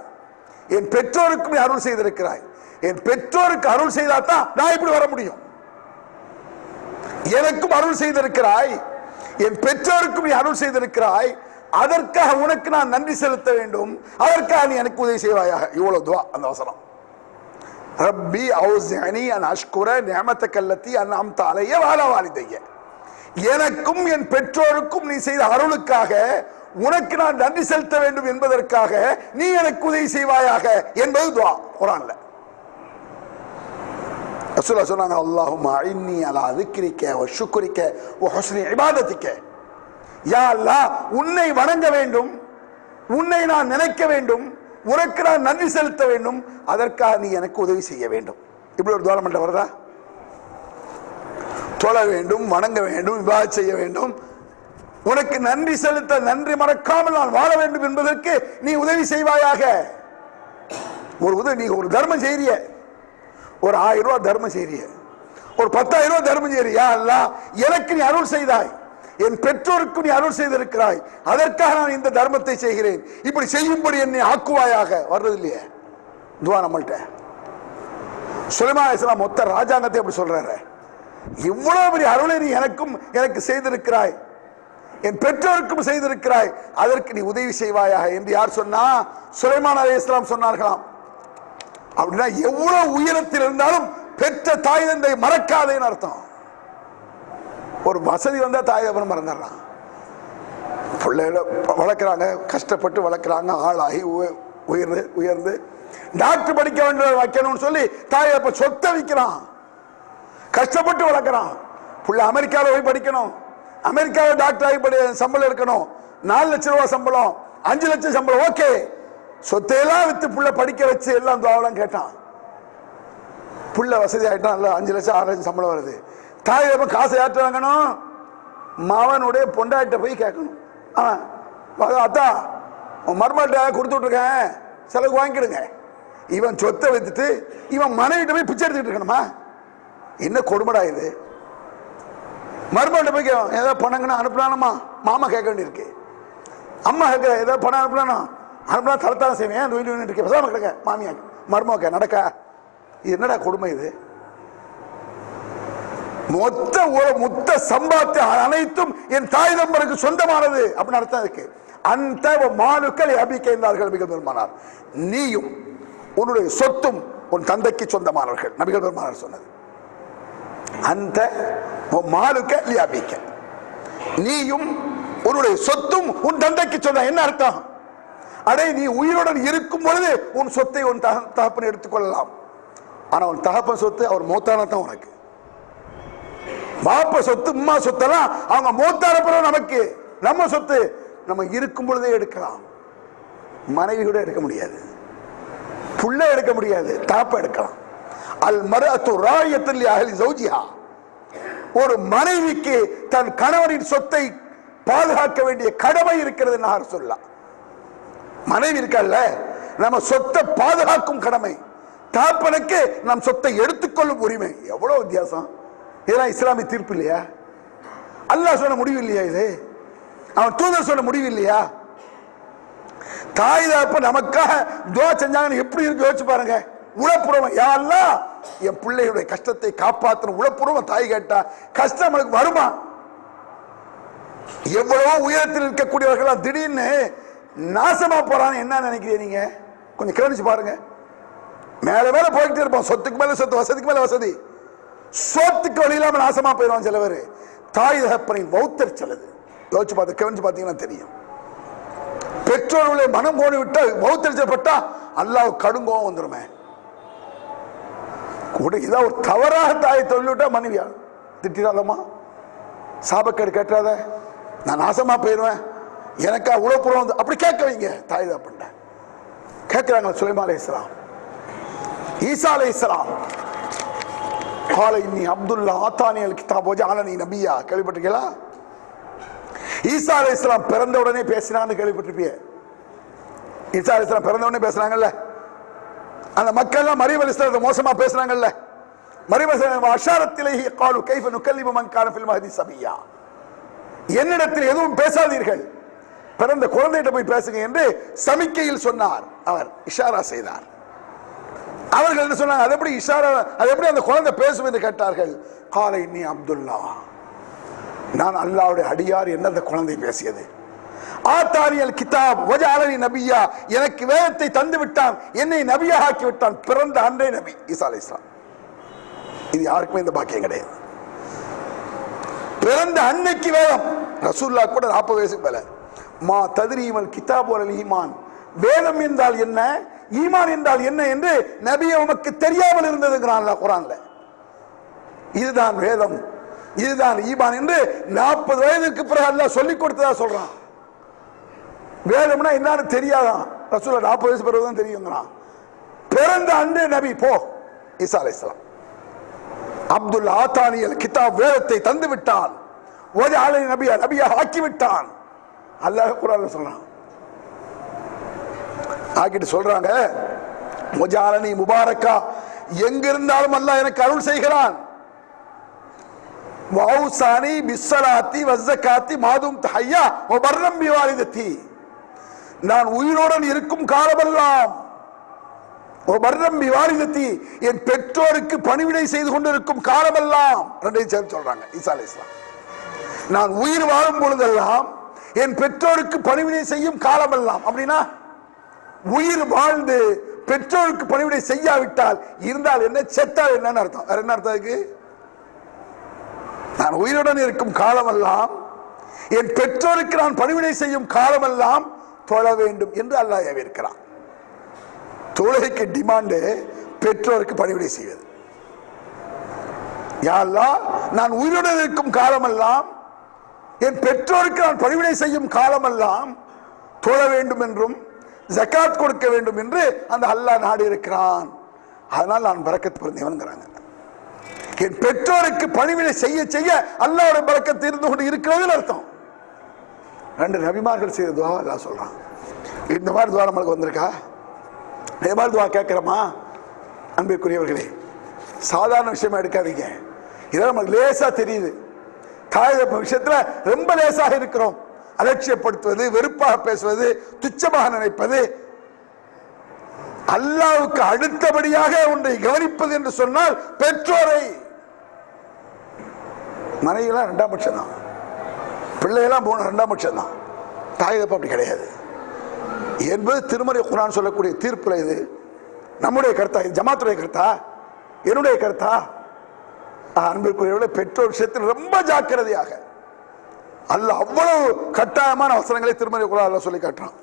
என் பெற்றோருக்கும் நீ அருள் செய்திருக்கிறாய். என் பெற்றோருக்கு அருள் செய்தாதான் நான் இப்படி வர முடியும். எனக்கும் அருள் செய்திருக்கிறாய், என் பெற்றோருக்கும் நீ அருள் செய்திருக்கிறாய், அதற்காக உனக்கு நான் நன்றி செலுத்த வேண்டும், அதற்காக நீ எனக்கு உதவி செய்வாயாக. இவ்வளவு துஆ அந்த வசனம். ரப்பி அவுஸிஅனி அன் அஷ்குர நிஅமத்தக அல்லதி அன்அம்த அலைய வ அலா வாலிதைய. எனக்கும் என் பெற்றோருக்கும் நீ செய்த அருளுக்காக உனக்கு நான் நன்றி செலுத்த வேண்டும் என்பதற்காக நீ எனக்கு உதவி செய்வாயாக என்பது துஆ குர்ஆன்ல. ரசூலுல்லாஹ் சொன்னாங்க, அல்லாஹும்ம அஇன்னி அலா ذிக்ரிக வ ஷுக்ரிக வ ஹுஸ்னி இபாதத்திக. யா அல்லாஹ், உன்னை வணங்க வேண்டும், உன்னை நான் நினைக்க வேண்டும், உனக்கு நான் நன்றி செலுத்த வேண்டும், அதற்காக நீ எனக்கு உதவி செய்ய வேண்டும். இப்படி ஒரு துஆ மட்டும் வருதா? தொழ வேண்டும், வணங்க வேண்டும், இபாதத் செய்ய வேண்டும், உனக்கு நன்றி செலுத்த, நன்றி மறக்காமல் நான் வாழ வேண்டும் என்பதற்கு நீ உதவி செய்வாயாக. ஒரு உதவி, நீ ஒரு தர்மம் செய்றிய, ஒரு 1000 ரூபாய் தர்மம் செய்றிய, ஒரு 10,000 ரூபாய் தர்மம் செய்றியா? அல்லாஹ், எனக்கு நீ அருள் செய்தாய், என் பெற்றோருக்கு நீ அருள் செய்திருக்கிறாய், அதற்காக நான் இந்த தர்மத்தை செய்கிறேன், இப்படி செய்யும்படி என்னை ஆக்குவாயாக. வர்றது இல்லையே துஆ நம்மள்ட்ட. சுலைமான் அலைஹிஸ்ஸலாம் மொத்த ராஜாங்கத்தை அப்படி சொல்றாரு, இவ்வளவு பெரிய அருளை நீ எனக்கு செய்திருக்கிறாய், என் பெற்றோருக்கும் செய்திருக்கிறாய், அதற்கு நீ உதவி செய்வாயாக என்று யார் சொன்னா? சுலைமான் அலைஹிஸ்ஸலாம் சொன்னார்களாம். அப்படின்னா எவ்வளவு உயரத்தில் இருந்தாலும் பெற்ற தாய் தந்தை மறக்காதேன்னு அர்த்தம். ஒரு வசதி வந்தா தாய் தகப்பனை மறந்துடுறான். பிள்ளைகளை வளர்க்குறாங்க, கஷ்டப்பட்டு வளர்க்குறாங்க, ஆளாகி உயர்ந்து டாக்டர் படிக்க வேண்டிய வைக்கணும்னு சொல்லி தாய் அப்ப சொத்தை விற்கிறான், கஷ்டப்பட்டு வளர்க்குறான். பிள்ளை அமெரிக்காவில் போய் படிக்கணும், அமெரிக்காவில் டாக்டர் ஆகி சம்பளம் இருக்கணும், 4 லட்சம் ரூபாய் சம்பளம், 5 லட்சம் சம்பளம், ஓகே, சொத்தையெல்லாம் வித்து புள்ள படிக்க வச்சு எல்லாம் துஆவெல்லாம் கேட்டான். புள்ள வசதி ஆயிட்டான், 5 லட்சம் 6 லட்சம் சம்பளம் வருது. தாய் எப்ப காசை யாற்ற வாங்கணும்? மாவனுடைய பொண்டாட்ட போய் கேட்கணும். அத்தா மருமகிட்ட கொடுத்து விட்டுருக்கேன், செலவுக்கு வாங்கிடுங்க. இவன் சொத்தை வைத்துட்டு இவன் மனைவிட்ட போய் பிச்சை எடுத்துக்கிட்டு இருக்கணுமா? என்ன கொடுமடா இது? மருமகிட்ட போய் ஏதாவது பணங்கன்னு அனுப்பலாமா? மாமா கேட்க வேண்டியிருக்கு, அம்மா கேட்க ஏதாவது பணம் அனுப்பலானா? அனுப்பினா தரத்தான் செய்வேன், பேசாம கிடக்க மாமியா மருமக நடக்க. என்னடா கொடுமை இது? மொத்த சம்பாத்திய அனைத்தும் என் தாய் தம்பருக்கு சொந்தமானது அப்படின்னு அர்த்தம் இருக்கு. அந்த மாலுக்கள் அபிக்கைந்தார்கள் நபிகள் பெருமானார். நீயும் உன்னுடைய சொத்தும் உன் தந்தைக்கு சொந்தமானவர்கள், நபிகள் பெருமானார் சொன்னது. அந்த மாலுக்க லியாபிக்க, நீயும் உன்னுடைய சொத்தும் உன் தந்தைக்கு சொந்த. என்ன அர்த்தம்? அடே, நீ உயிருடன் இருக்கும் பொழுது உன் சொத்தை உன் தகப்பன் எடுத்துக்கொள்ளலாம், ஆனா அவன் தகப்பன் சொத்து அவர் மூத்தான தான் உனக்கு. பாப்ப சொத்து அம்மா சொத்தெல்லாம் அவங்க மூத்தான பிறகு நமக்கு. நம்ம சொத்து நம்ம இருக்கும் பொழுதே எடுக்கலாம். மனைவி கூட எடுக்க முடியாது, புள்ள எடுக்க முடியாது, தாப்ப எடுக்கலாம். அல் மர்அத்து ராயத்துல் அஹ்லி ஜௌஜிஹா. ஒரு மனைவிக்கு தன் கணவனின் சொத்தை பாதுகாக்க வேண்டிய கடமை இருக்கிறது. நான் சொல்லலாம், மனைவி இருக்கல்ல, நம்ம சொத்தை பாதுகாக்கும் கடமை. தாப்பனுக்கு நம் சொத்தை எடுத்துக்கொள்ளும் உரிமை. எவ்வளவு வித்தியாசம்! இதெல்லாம் இஸ்லாமிய தீர்ப்பு இல்லையா? அல்லாஹ் சொன்ன முடிவு இல்லையா? இது அவன் தூதர் சொன்ன முடிவு இல்லையா? தாய் தகப்ப நமக்காக துஆ செஞ்சாங்கன்னு எப்படி இருக்கு யோசிச்சு பாருங்க. உளப்புறவன், யா அல்லாஹ் என் பிள்ளையுடைய கஷ்டத்தை காப்பாற்றணும். உளப்புறவன் தாய் கேட்டா கஷ்டம் நமக்கு வருமா? எவ்வளவோ உயரத்தில் இருக்கக்கூடியவர்கள் திடீர்னு நாசமா போறான்னு என்ன நினைக்கிறீங்க நீங்க? கொஞ்சம் கவனிச்சு பாருங்க. மேல மேல போயிட்டே இருப்போம், சொத்துக்கு மேல சொத்து, வசதிக்கு மேல வசதி, சொத்துக்கு வழி இல்லாம நாசமா போயிடுவான் சிலவர். தாய் தகப்பனின் வௌத்தர் செலது யோசிச்சு பார்த்து கவனிச்சு பார்த்தீங்கன்னா தெரியும். பெற்றோர்களை மனம் கோணி விட்டா வௌத்தரிச்சப்பட்டா அல்லாஹ் கடுங்கோவம் வந்துருமே. கூட இதான் ஒரு தவறாக தாயை சொல்லிவிட்டா மனைவியா திட்டாதம்மா, சாபக்கேடு கேட்டாத, நான் நாசமா போயிடுவேன், எனக்கா உழப்புறம் வந்து அப்படி கேட்க வைங்க. தாய் தான் பண்ண கேட்கிறாங்க. சுலைமான் அலைஹிஸ்ஸலாம், ஈசா அலைஹிஸ்ஸலாம், கால இன்னி அப்துல்லா ஆத்தானி அல் கிதாப் வஜஅலனி நபியா. கேள்விப்பட்டிருக்கீங்களா? ஈசா அலைஹிஸ்ஸலாம் பிறந்த உடனே பேசினான்னு கேள்விப்பட்டிருப்பீங்க. ஈசா அலைஹிஸ்ஸலாம் பிறந்த உடனே பேசுறாங்கல்ல, அந்த மக்கள் எல்லாம் மரியம் அலைஹிஸ்ஸலாத்தை மோசமா பேசுறாங்கல்ல. மரியம் அலைஹிஸ்ஸலாம் அஷாரத்திலேஹி காலு கைஃப நுகல்லிமு மன் கான ஃபில் மஹதி சபியா. என்னிடத்தில் எதுவும் பேசாதீர்கள், பிறந்த குழந்தையிட்ட போய் பேசுங்க என்று சமிக்கையில் சொன்னார். அவர் இஷாரா செய்தார். அவர்கள் என்ன சொன்னாங்க? அது எப்படி இஷாரா, அது எப்படி அந்த குழந்தை பேசும் என்று கேட்டார்கள். கால இன்னி அப்துல்லா, நான் அல்லாஹ்வுடைய அடியார் என்ன அந்த குழந்தை பேசியது. ஆத்தானியல் கிதாப் வஜஅலனி நபியா, எனக்கு வேதத்தை தந்து விட்டான், என்னை நபியாக ஆக்கி விட்டான். பிறந்த அன்றே நபி ஈசா அலைஹிஸ்ஸலாம். இது யாருக்குமே இந்த பாக்கியம் கிடையாது. பிறந்த அன்னைக்கு வேதம். ரசூலுல்லாஹ் கூட 40 வயசுக்கு மேல. மா தத்ரீமல் கிதாப் வல் ஈமான், வேதம் என்றால் என்ன, ஈமான் என்றால் என்ன என்று நபியே உமக்கு தெரியாமல் இருந்ததுங்கிறான் அல்லாஹ் குர்ஆன்ல. இதுதான் வேதம், இதுதான் ஈமான் என்று 40 வயதுக்கு பிறகு அல்லாஹ் சொல்லிக் கொடுத்ததா சொல்றான். வேதம்னா என்னன்னு தெரியாதான், ரசூலுல்லாஹ் 40 வயசு பிறகு தான் தெரியுங்கிறான். பிறந்த அன்றே நபி போ ஈசா அலைஹிஸ்ஸலாம். அப்துல் ஆத்தானியல் கிதாப், வேதத்தை தந்து விட்டான், வஜஅலனி நபியா, நபியாக ஆக்கி விட்டான். அல்லாஹ் குர்ஆன்ல சொல்றான். ஆக்கிட்டு சொல்றாங்க, வஜஅலனி முபாரக்கா, எங்க இருந்தாலும் அல்லாஹ் எனக்கு அருள் செய்கிறான். வௌசானி பிஸ்ஸலாத்தி வஸ்ஸகாத்தி மாதும் தஹய்யா வபர்ரம் பிவாலிதத்தி, நான் உயிரோடு இருக்கும் காலமெல்லாம், வபர்ரம் பிவாலிதத்தி, என் பெற்றோருக்கு பணிவிடை செய்து கொண்டிருக்கும் காலமெல்லாம். ரெண்டையும் சேர்த்து சொல்றாங்க ஈசா அலைஹிஸ்ஸலாம். நான் உயிர் வாழும் பொழுதெல்லாம் என் பெற்றோருக்கு பணிவிடை செய்யும் காலமெல்லாம். அப்படின்னா உயிர் வாழ்ந்து பெற்றோருக்கு பணிவிடை செய்யாவிட்டால் இருந்தால் என்ன, செத்தால் என்னன்னு அர்த்தம். வேற என்ன அர்த்தம் இருக்கு? நான் உயிருடன் இருக்கும் காலமெல்லாம் என் பெற்றோருக்கு நான் பணிவிடை செய்யும் காலமெல்லாம் தொழ வேண்டும் என்று அல்லாஹ் ஏவிருக்கிறான். தொழுகைக்கு டிமாண்டு பெற்றோருக்கு பணிவிடை செய்வது. யா அல்லாஹ், நான் உயிருடன் இருக்கும் காலமெல்லாம் என் பெற்றோருக்கு நான் பணிவிடை செய்யும் காலமெல்லாம் தொழ வேண்டும் என்றும் ஜகாத் கொடுக்க வேண்டும் என்று அந்த அல்லாஹ் நாடி இருக்கிறான். அதனால் நான் பரக்கத் பிறந்தவன்கிறாங்க. என் பெற்றோருக்கு பணிவிடை செய்ய செய்ய அல்லாஹ்வுடைய பரக்கத் இருந்து கொண்டு இருக்கிறதுன்னு அர்த்தம். 2 நபிமார்கள் செய்த துஆ அல்லாஹ் சொல்றான். இந்த மாதிரி துஆ நமக்கு வந்திருக்கா? இதே மாதிரி துஆ கேட்கிறோமா? அன்பிற்குரியவர்களே, சாதாரண விஷயமா எடுக்காதீங்க. இதெல்லாம் நமக்கு லேசா தெரியுது. தாய் தகப்பன் விஷயத்துல ரொம்ப லேசாக இருக்கிறோம். அலட்சியப்படுத்துவது, வெறுப்பாக பேசுவது, துச்சமாக நினைப்பது. அல்லாஹ்வுக்கு அடுத்தபடியாக ஒன்றை கவனிப்பது என்று சொன்னால் பெற்றோரை. மனைவியெல்லாம் 2ஆம் பட்சம் தான், பிள்ளையெல்லாம் 2ஆம் பட்சம் தான். தாய் தகப்பன் அப்படி கிடையாது என்பது திருமறை குர்ஆன் சொல்லக்கூடிய தீர்ப்புல. இது நம்முடைய கருத்தா? இது ஜமாத்துடைய கருத்தா? என்னுடைய கருத்தா? அன்பிற்குரியவர்களே, பெற்றோர் விஷயத்தில் ரொம்ப ஜாக்கிரதையாக அல்லாஹ் அவ்வளவு கட்டாயமான அவசரங்களை திருமறை குர்ஆன்ல சொல்லி காட்டுறான்.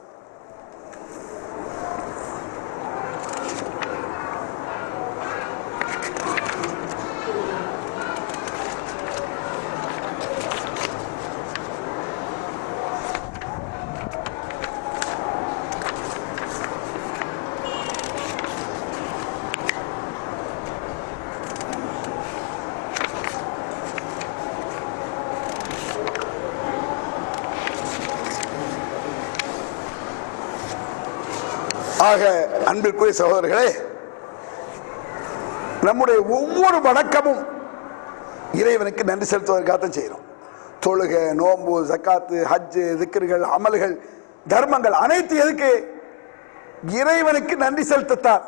ஆக அன்பிற்குரிய சகோதரர்களே, நம்முடைய ஒவ்வொரு வணக்கமும் இறைவனுக்கு நன்றி செலுத்துவதற்காகத்தான் செய்யறோம். தொழுகை, நோன்பு, ஜக்காத்து, ஹஜ்ஜு, திக்ருகள், அமல்கள், தர்மங்கள் அனைத்து எதுக்கு? இறைவனுக்கு நன்றி செலுத்தத்தான்.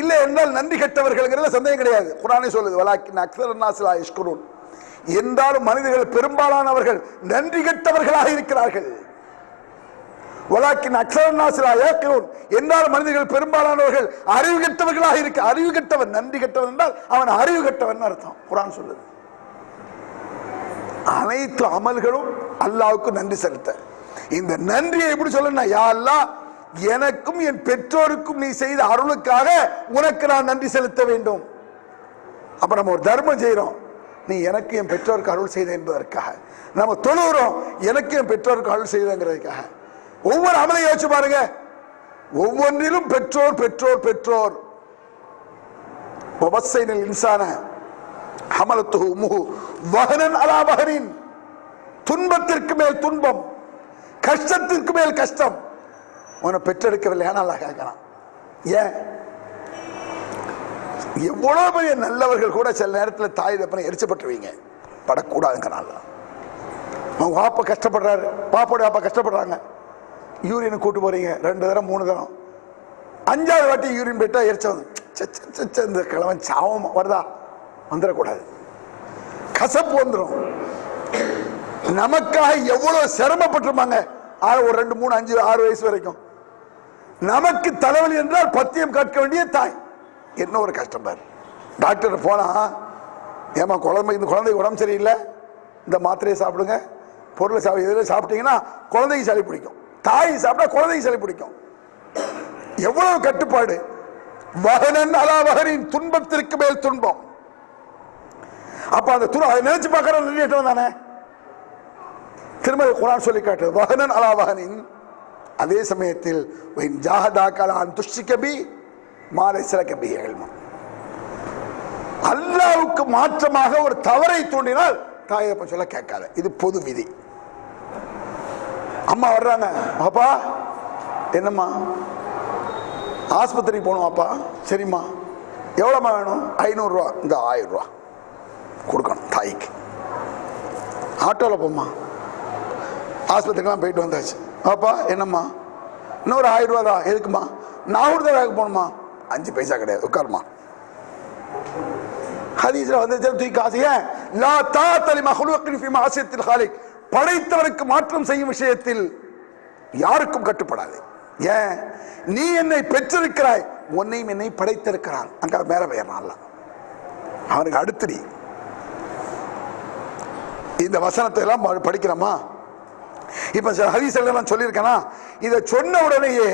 இல்லை என்றால் நன்றி கெட்டவர்கள் சந்தேகம் கிடையாது. குர்ஆனே சொல்லுது, வலாக்கின் அக்ஸரன் நாஸ் லா யஷ்குரூன். என்றாலும் மனிதர்கள் பெரும்பாலானவர்கள் நன்றி கெட்டவர்களாக இருக்கிறார்கள். வலாக்கின் அக்ஸரன் நாஸ் லா யஷ்குரூன். என்றாலும் மனிதர்கள் பெரும்பாலானவர்கள் அறிவு கெட்டவர்களாக இருக்க. அறிவு கெட்டவன், நன்றி கெட்டவன் என்றால் அவன் அறிவு கெட்டவன் அர்த்தம். குர்ஆன் சொல்லுது. அனைத்து அமல்களும் அல்லாஹ்வுக்கு நன்றி செலுத்த. இந்த நன்றியை எப்படி சொல்லணும்? யா அல்லாஹ், எனக்கும் என் பெற்றோருக்கும் நீ செய்த அருளுக்காக உனக்கு நான் நன்றி செலுத்த வேண்டும். அப்ப நம்ம ஒரு தர்மம் செய்யறோம், நீ எனக்கு என் பெற்றோருக்கு அருள் செய்த என்பதற்காக. நம்ம தொழுகிறோம், எனக்கு என் பெற்றோருக்கு அருள் செய்தங்கிறதுக்காக. ஒவ்வொரு அமலையும் யோசிச்சு பாருங்க, ஒவ்வொன்றிலும் பெற்றோர் பெற்றோர் பெற்றோர். இன்சான ஹமலத்துஹு உம்முஹு வஹனன் அலா வஹனின். துன்பத்திற்கு மேல் துன்பம், கஷ்டத்திற்கு மேல் கஷ்டம். உன்னை பெற்றெடுக்கவில்லை அல்லாஹ் கேட்கிறான். ஏன்? எவ்வளவு பெரிய நல்லவர்கள் கூட சில நேரத்தில் தாய் தப்பனை எரிச்சப்பட்டுருவீங்க, படக்கூடாதுங்கிறனால. அவங்க பாப்பா கஷ்டப்படுறாரு, பாப்போட பாப்பா கஷ்டப்படுறாங்க, யூரின் கூட்டு போறீங்க 2 தரம் 3 தரம், 5ஆவது வாட்டி யூரின் போயிட்டா எரிச்சவங்க, இந்த கிழவன் சாவம் வருதா, வந்துடக்கூடாது, கசப்பு வந்துடும். நமக்காக எவ்வளவு சிரமப்பட்டிருப்பாங்க. ஒரு 2, 3, 5, 6 வயசு வரைக்கும் நமக்கு தலைவலி என்றால் பத்தியம் கேட்க வேண்டிய தாய். என்ன ஒரு கஷ்டம் பாரு. டாக்டர் போனா, ஏமா இந்த குழந்தைக்கு உடம்பு சரியில்லை, இந்த மாத்திரையை சாப்பிடுங்க, பொருளை இதில் சாப்பிட்டீங்கன்னா குழந்தைக்கு சளி பிடிக்கும். தாய் சாப்பிட்டா குழந்தைக்கு சளி பிடிக்கும். எவ்வளவு கட்டுப்பாடு. வஹனன் அலா வஹனின், துன்பத்திற்கு மேல் துன்பம். அப்ப அந்த அதை நினைச்சு பார்க்கற தானே. திரும்ப குர்ஆன் சொல்லி காட்டு, வஹனன் அலா வஹனின். அதே சமயத்தில் அல்லாஹ்வுக்கு மாற்றமாக ஒரு தவறை தூண்டினால் தாயை சொல்ல கேட்காத. இது பொது விதி. அம்மா வர்றாங்க, அப்பா என்னம்மா ஆஸ்பத்திரிக்கு போகணும், அப்பா சரிம்மா எவ்வளோம்மா வேணும்? 500 ரூபா. இந்த 1000 ரூபா கொடுக்கணும் தாய்க்கு. ஆட்டோவில் போம்மா, ஆஸ்பத்திரிக்கெல்லாம் போயிட்டு வந்தாச்சு. அப்பா என்னம்மா இன்னொரு 1000 ரூபா தான். எதுக்குமா? நாகூர் தர்காவுக்கு போகணுமா? 5 பைசா கிடையாது, உட்காருமா. ஹதீஸ்ல வந்து தூக்கி காசு. ஏன்? லா தாஅத லிமக்லூகின் ஃபீ மஅசியத்தில் காலிக். படைத்தவனுக்கு மாற்றம் செய்யும் விஷயத்தில் யாருக்கும் கட்டுப்படாது. ஏன்? நீ என்னை பெற்றிருக்கிறாய், உன்னையும் என்னை படைத்திருக்கிறான். அங்க மேல பெயர்னால அவனுக்கு அடுத்து நீ. இந்த வசனத்தை எல்லாம் படிக்கிறோமா? இப்ப சில ஹதீஸ் எல்லாம் சொல்லியிருக்கேனா, இதை சொன்ன உடனேயே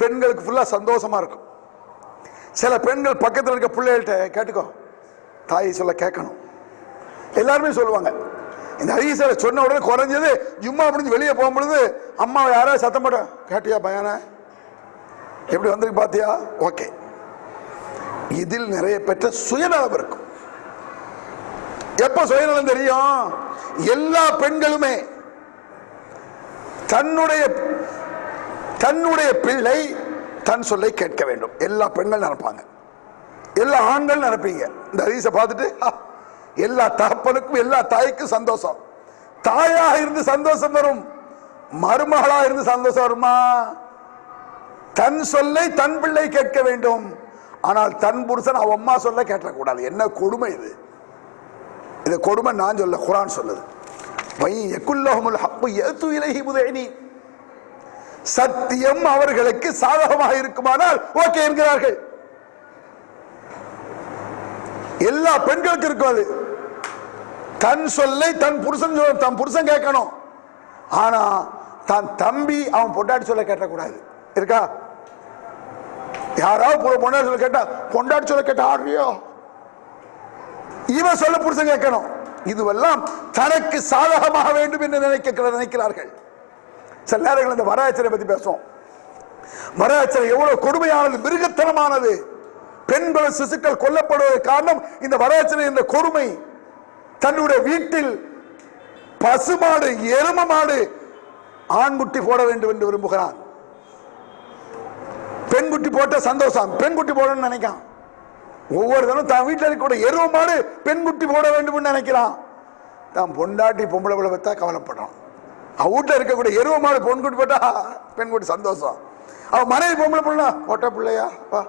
பெண்களுக்கு ஃபுல்லா சந்தோஷமா இருக்கும். சில பெண்கள் பக்கத்தில் இருக்க பிள்ளைகள்கிட்ட கேட்டுக்கோ, தாய் சொல்ல கேட்கணும். எல்லாருமே சொல்லுவாங்க. இந்த ஹதீஸை சொன்ன உடனே குறைஞ்சது ஜும்மா முடிஞ்சு வெளியே போகும்பொழுது அம்மா யாராவது சத்தம் போட, கேட்டியா பையன எப்படி வந்திருக்கு பாத்தியா? ஓகே. இதில் நிறைய பெற்ற சுயநலம் இருக்கும். எப்ப சுயநலம் தெரியும்? எல்லா பெண்களுமே தன்னுடைய பிள்ளை தன் சொல்லை கேட்க வேண்டும். எல்லா பெண்கள் நினைப்பாங்க, எல்லா ஆண்கள் நினைப்பீங்க. இந்த ஹதீஸை பார்த்துட்டு எல்லா தகப்பனுக்கும் எல்லா தாய்க்கும் சந்தோஷம். தாயாக இருந்து சந்தோஷம் வரும், மருமகளா இருந்து சந்தோஷம் வருமா? தன் சொல்லை தன் பிள்ளை கேட்க வேண்டும். ஆனால் தன் புருஷன் அவன் அம்மா சொல்ல கேட்டக்கூடாது. என்ன கொடுமை இது! இந்த கொடுமை நான் சொல்ல, குர்ஆன் சொல்லுது. சத்தியம் அவர்களுக்கு சாதகமாக இருக்குமானால் ஓகே என்கிறார்கள். எல்லா பெண்களுக்கும் இருக்கும் அது. தன் சொல்லை தன் புருஷன் கேட்கணும். ஆனா தன் தம்பி அவன் பொண்டாட்டி சொல்ல கேட்டக்கூடாது. இருக்கா? யாராவது பொண்டாட்டி சொல்ல கேட்டா, பொண்டாட்டி சொல்ல கேட்ட ஆடுறியோ, இவன் சொல்ல புருஷன் கேட்கணும். இதுவெல்லாம் தனக்கு சாதகமாக வேண்டும் என்று நினைக்கிறார்கள். சில நேரங்கள் இந்த வரதட்சணை பத்தி பேசுவோம். வரதட்சணை எவ்வளவு கொடுமையானது, மிருகத்தனமானது. பெண்கள் சிசுக்கள் கொல்லப்படுவதற்கு காரணம் இந்த வரதட்சணை என்ற கொடுமை. தன்னுடைய வீட்டில் பசுமாடு எரும மாடு ஆண்குட்டி போட வேண்டும் என்று விரும்புகிறான். பெண்குட்டி போட்ட சந்தோஷம், பெண்குட்டி போடணும்னு நினைக்கான். ஒவ்வொரு தினம் தான் வீட்டில் இருக்க எருவ மாடு பெண்குட்டி போட வேண்டும் நினைக்கிறான். தான் பொண்டாட்டி பொம்பளை பிள்ளை பத்தா கவலைப்படுறான். அவன் வீட்டில் இருக்கக்கூடிய எருவ மாடு பொண்குட்டி போட்டா பெண்குட்டி சந்தோஷம். அவன் மனைவி பொம்பளை பிள்ளை போட்ட பிள்ளையா வா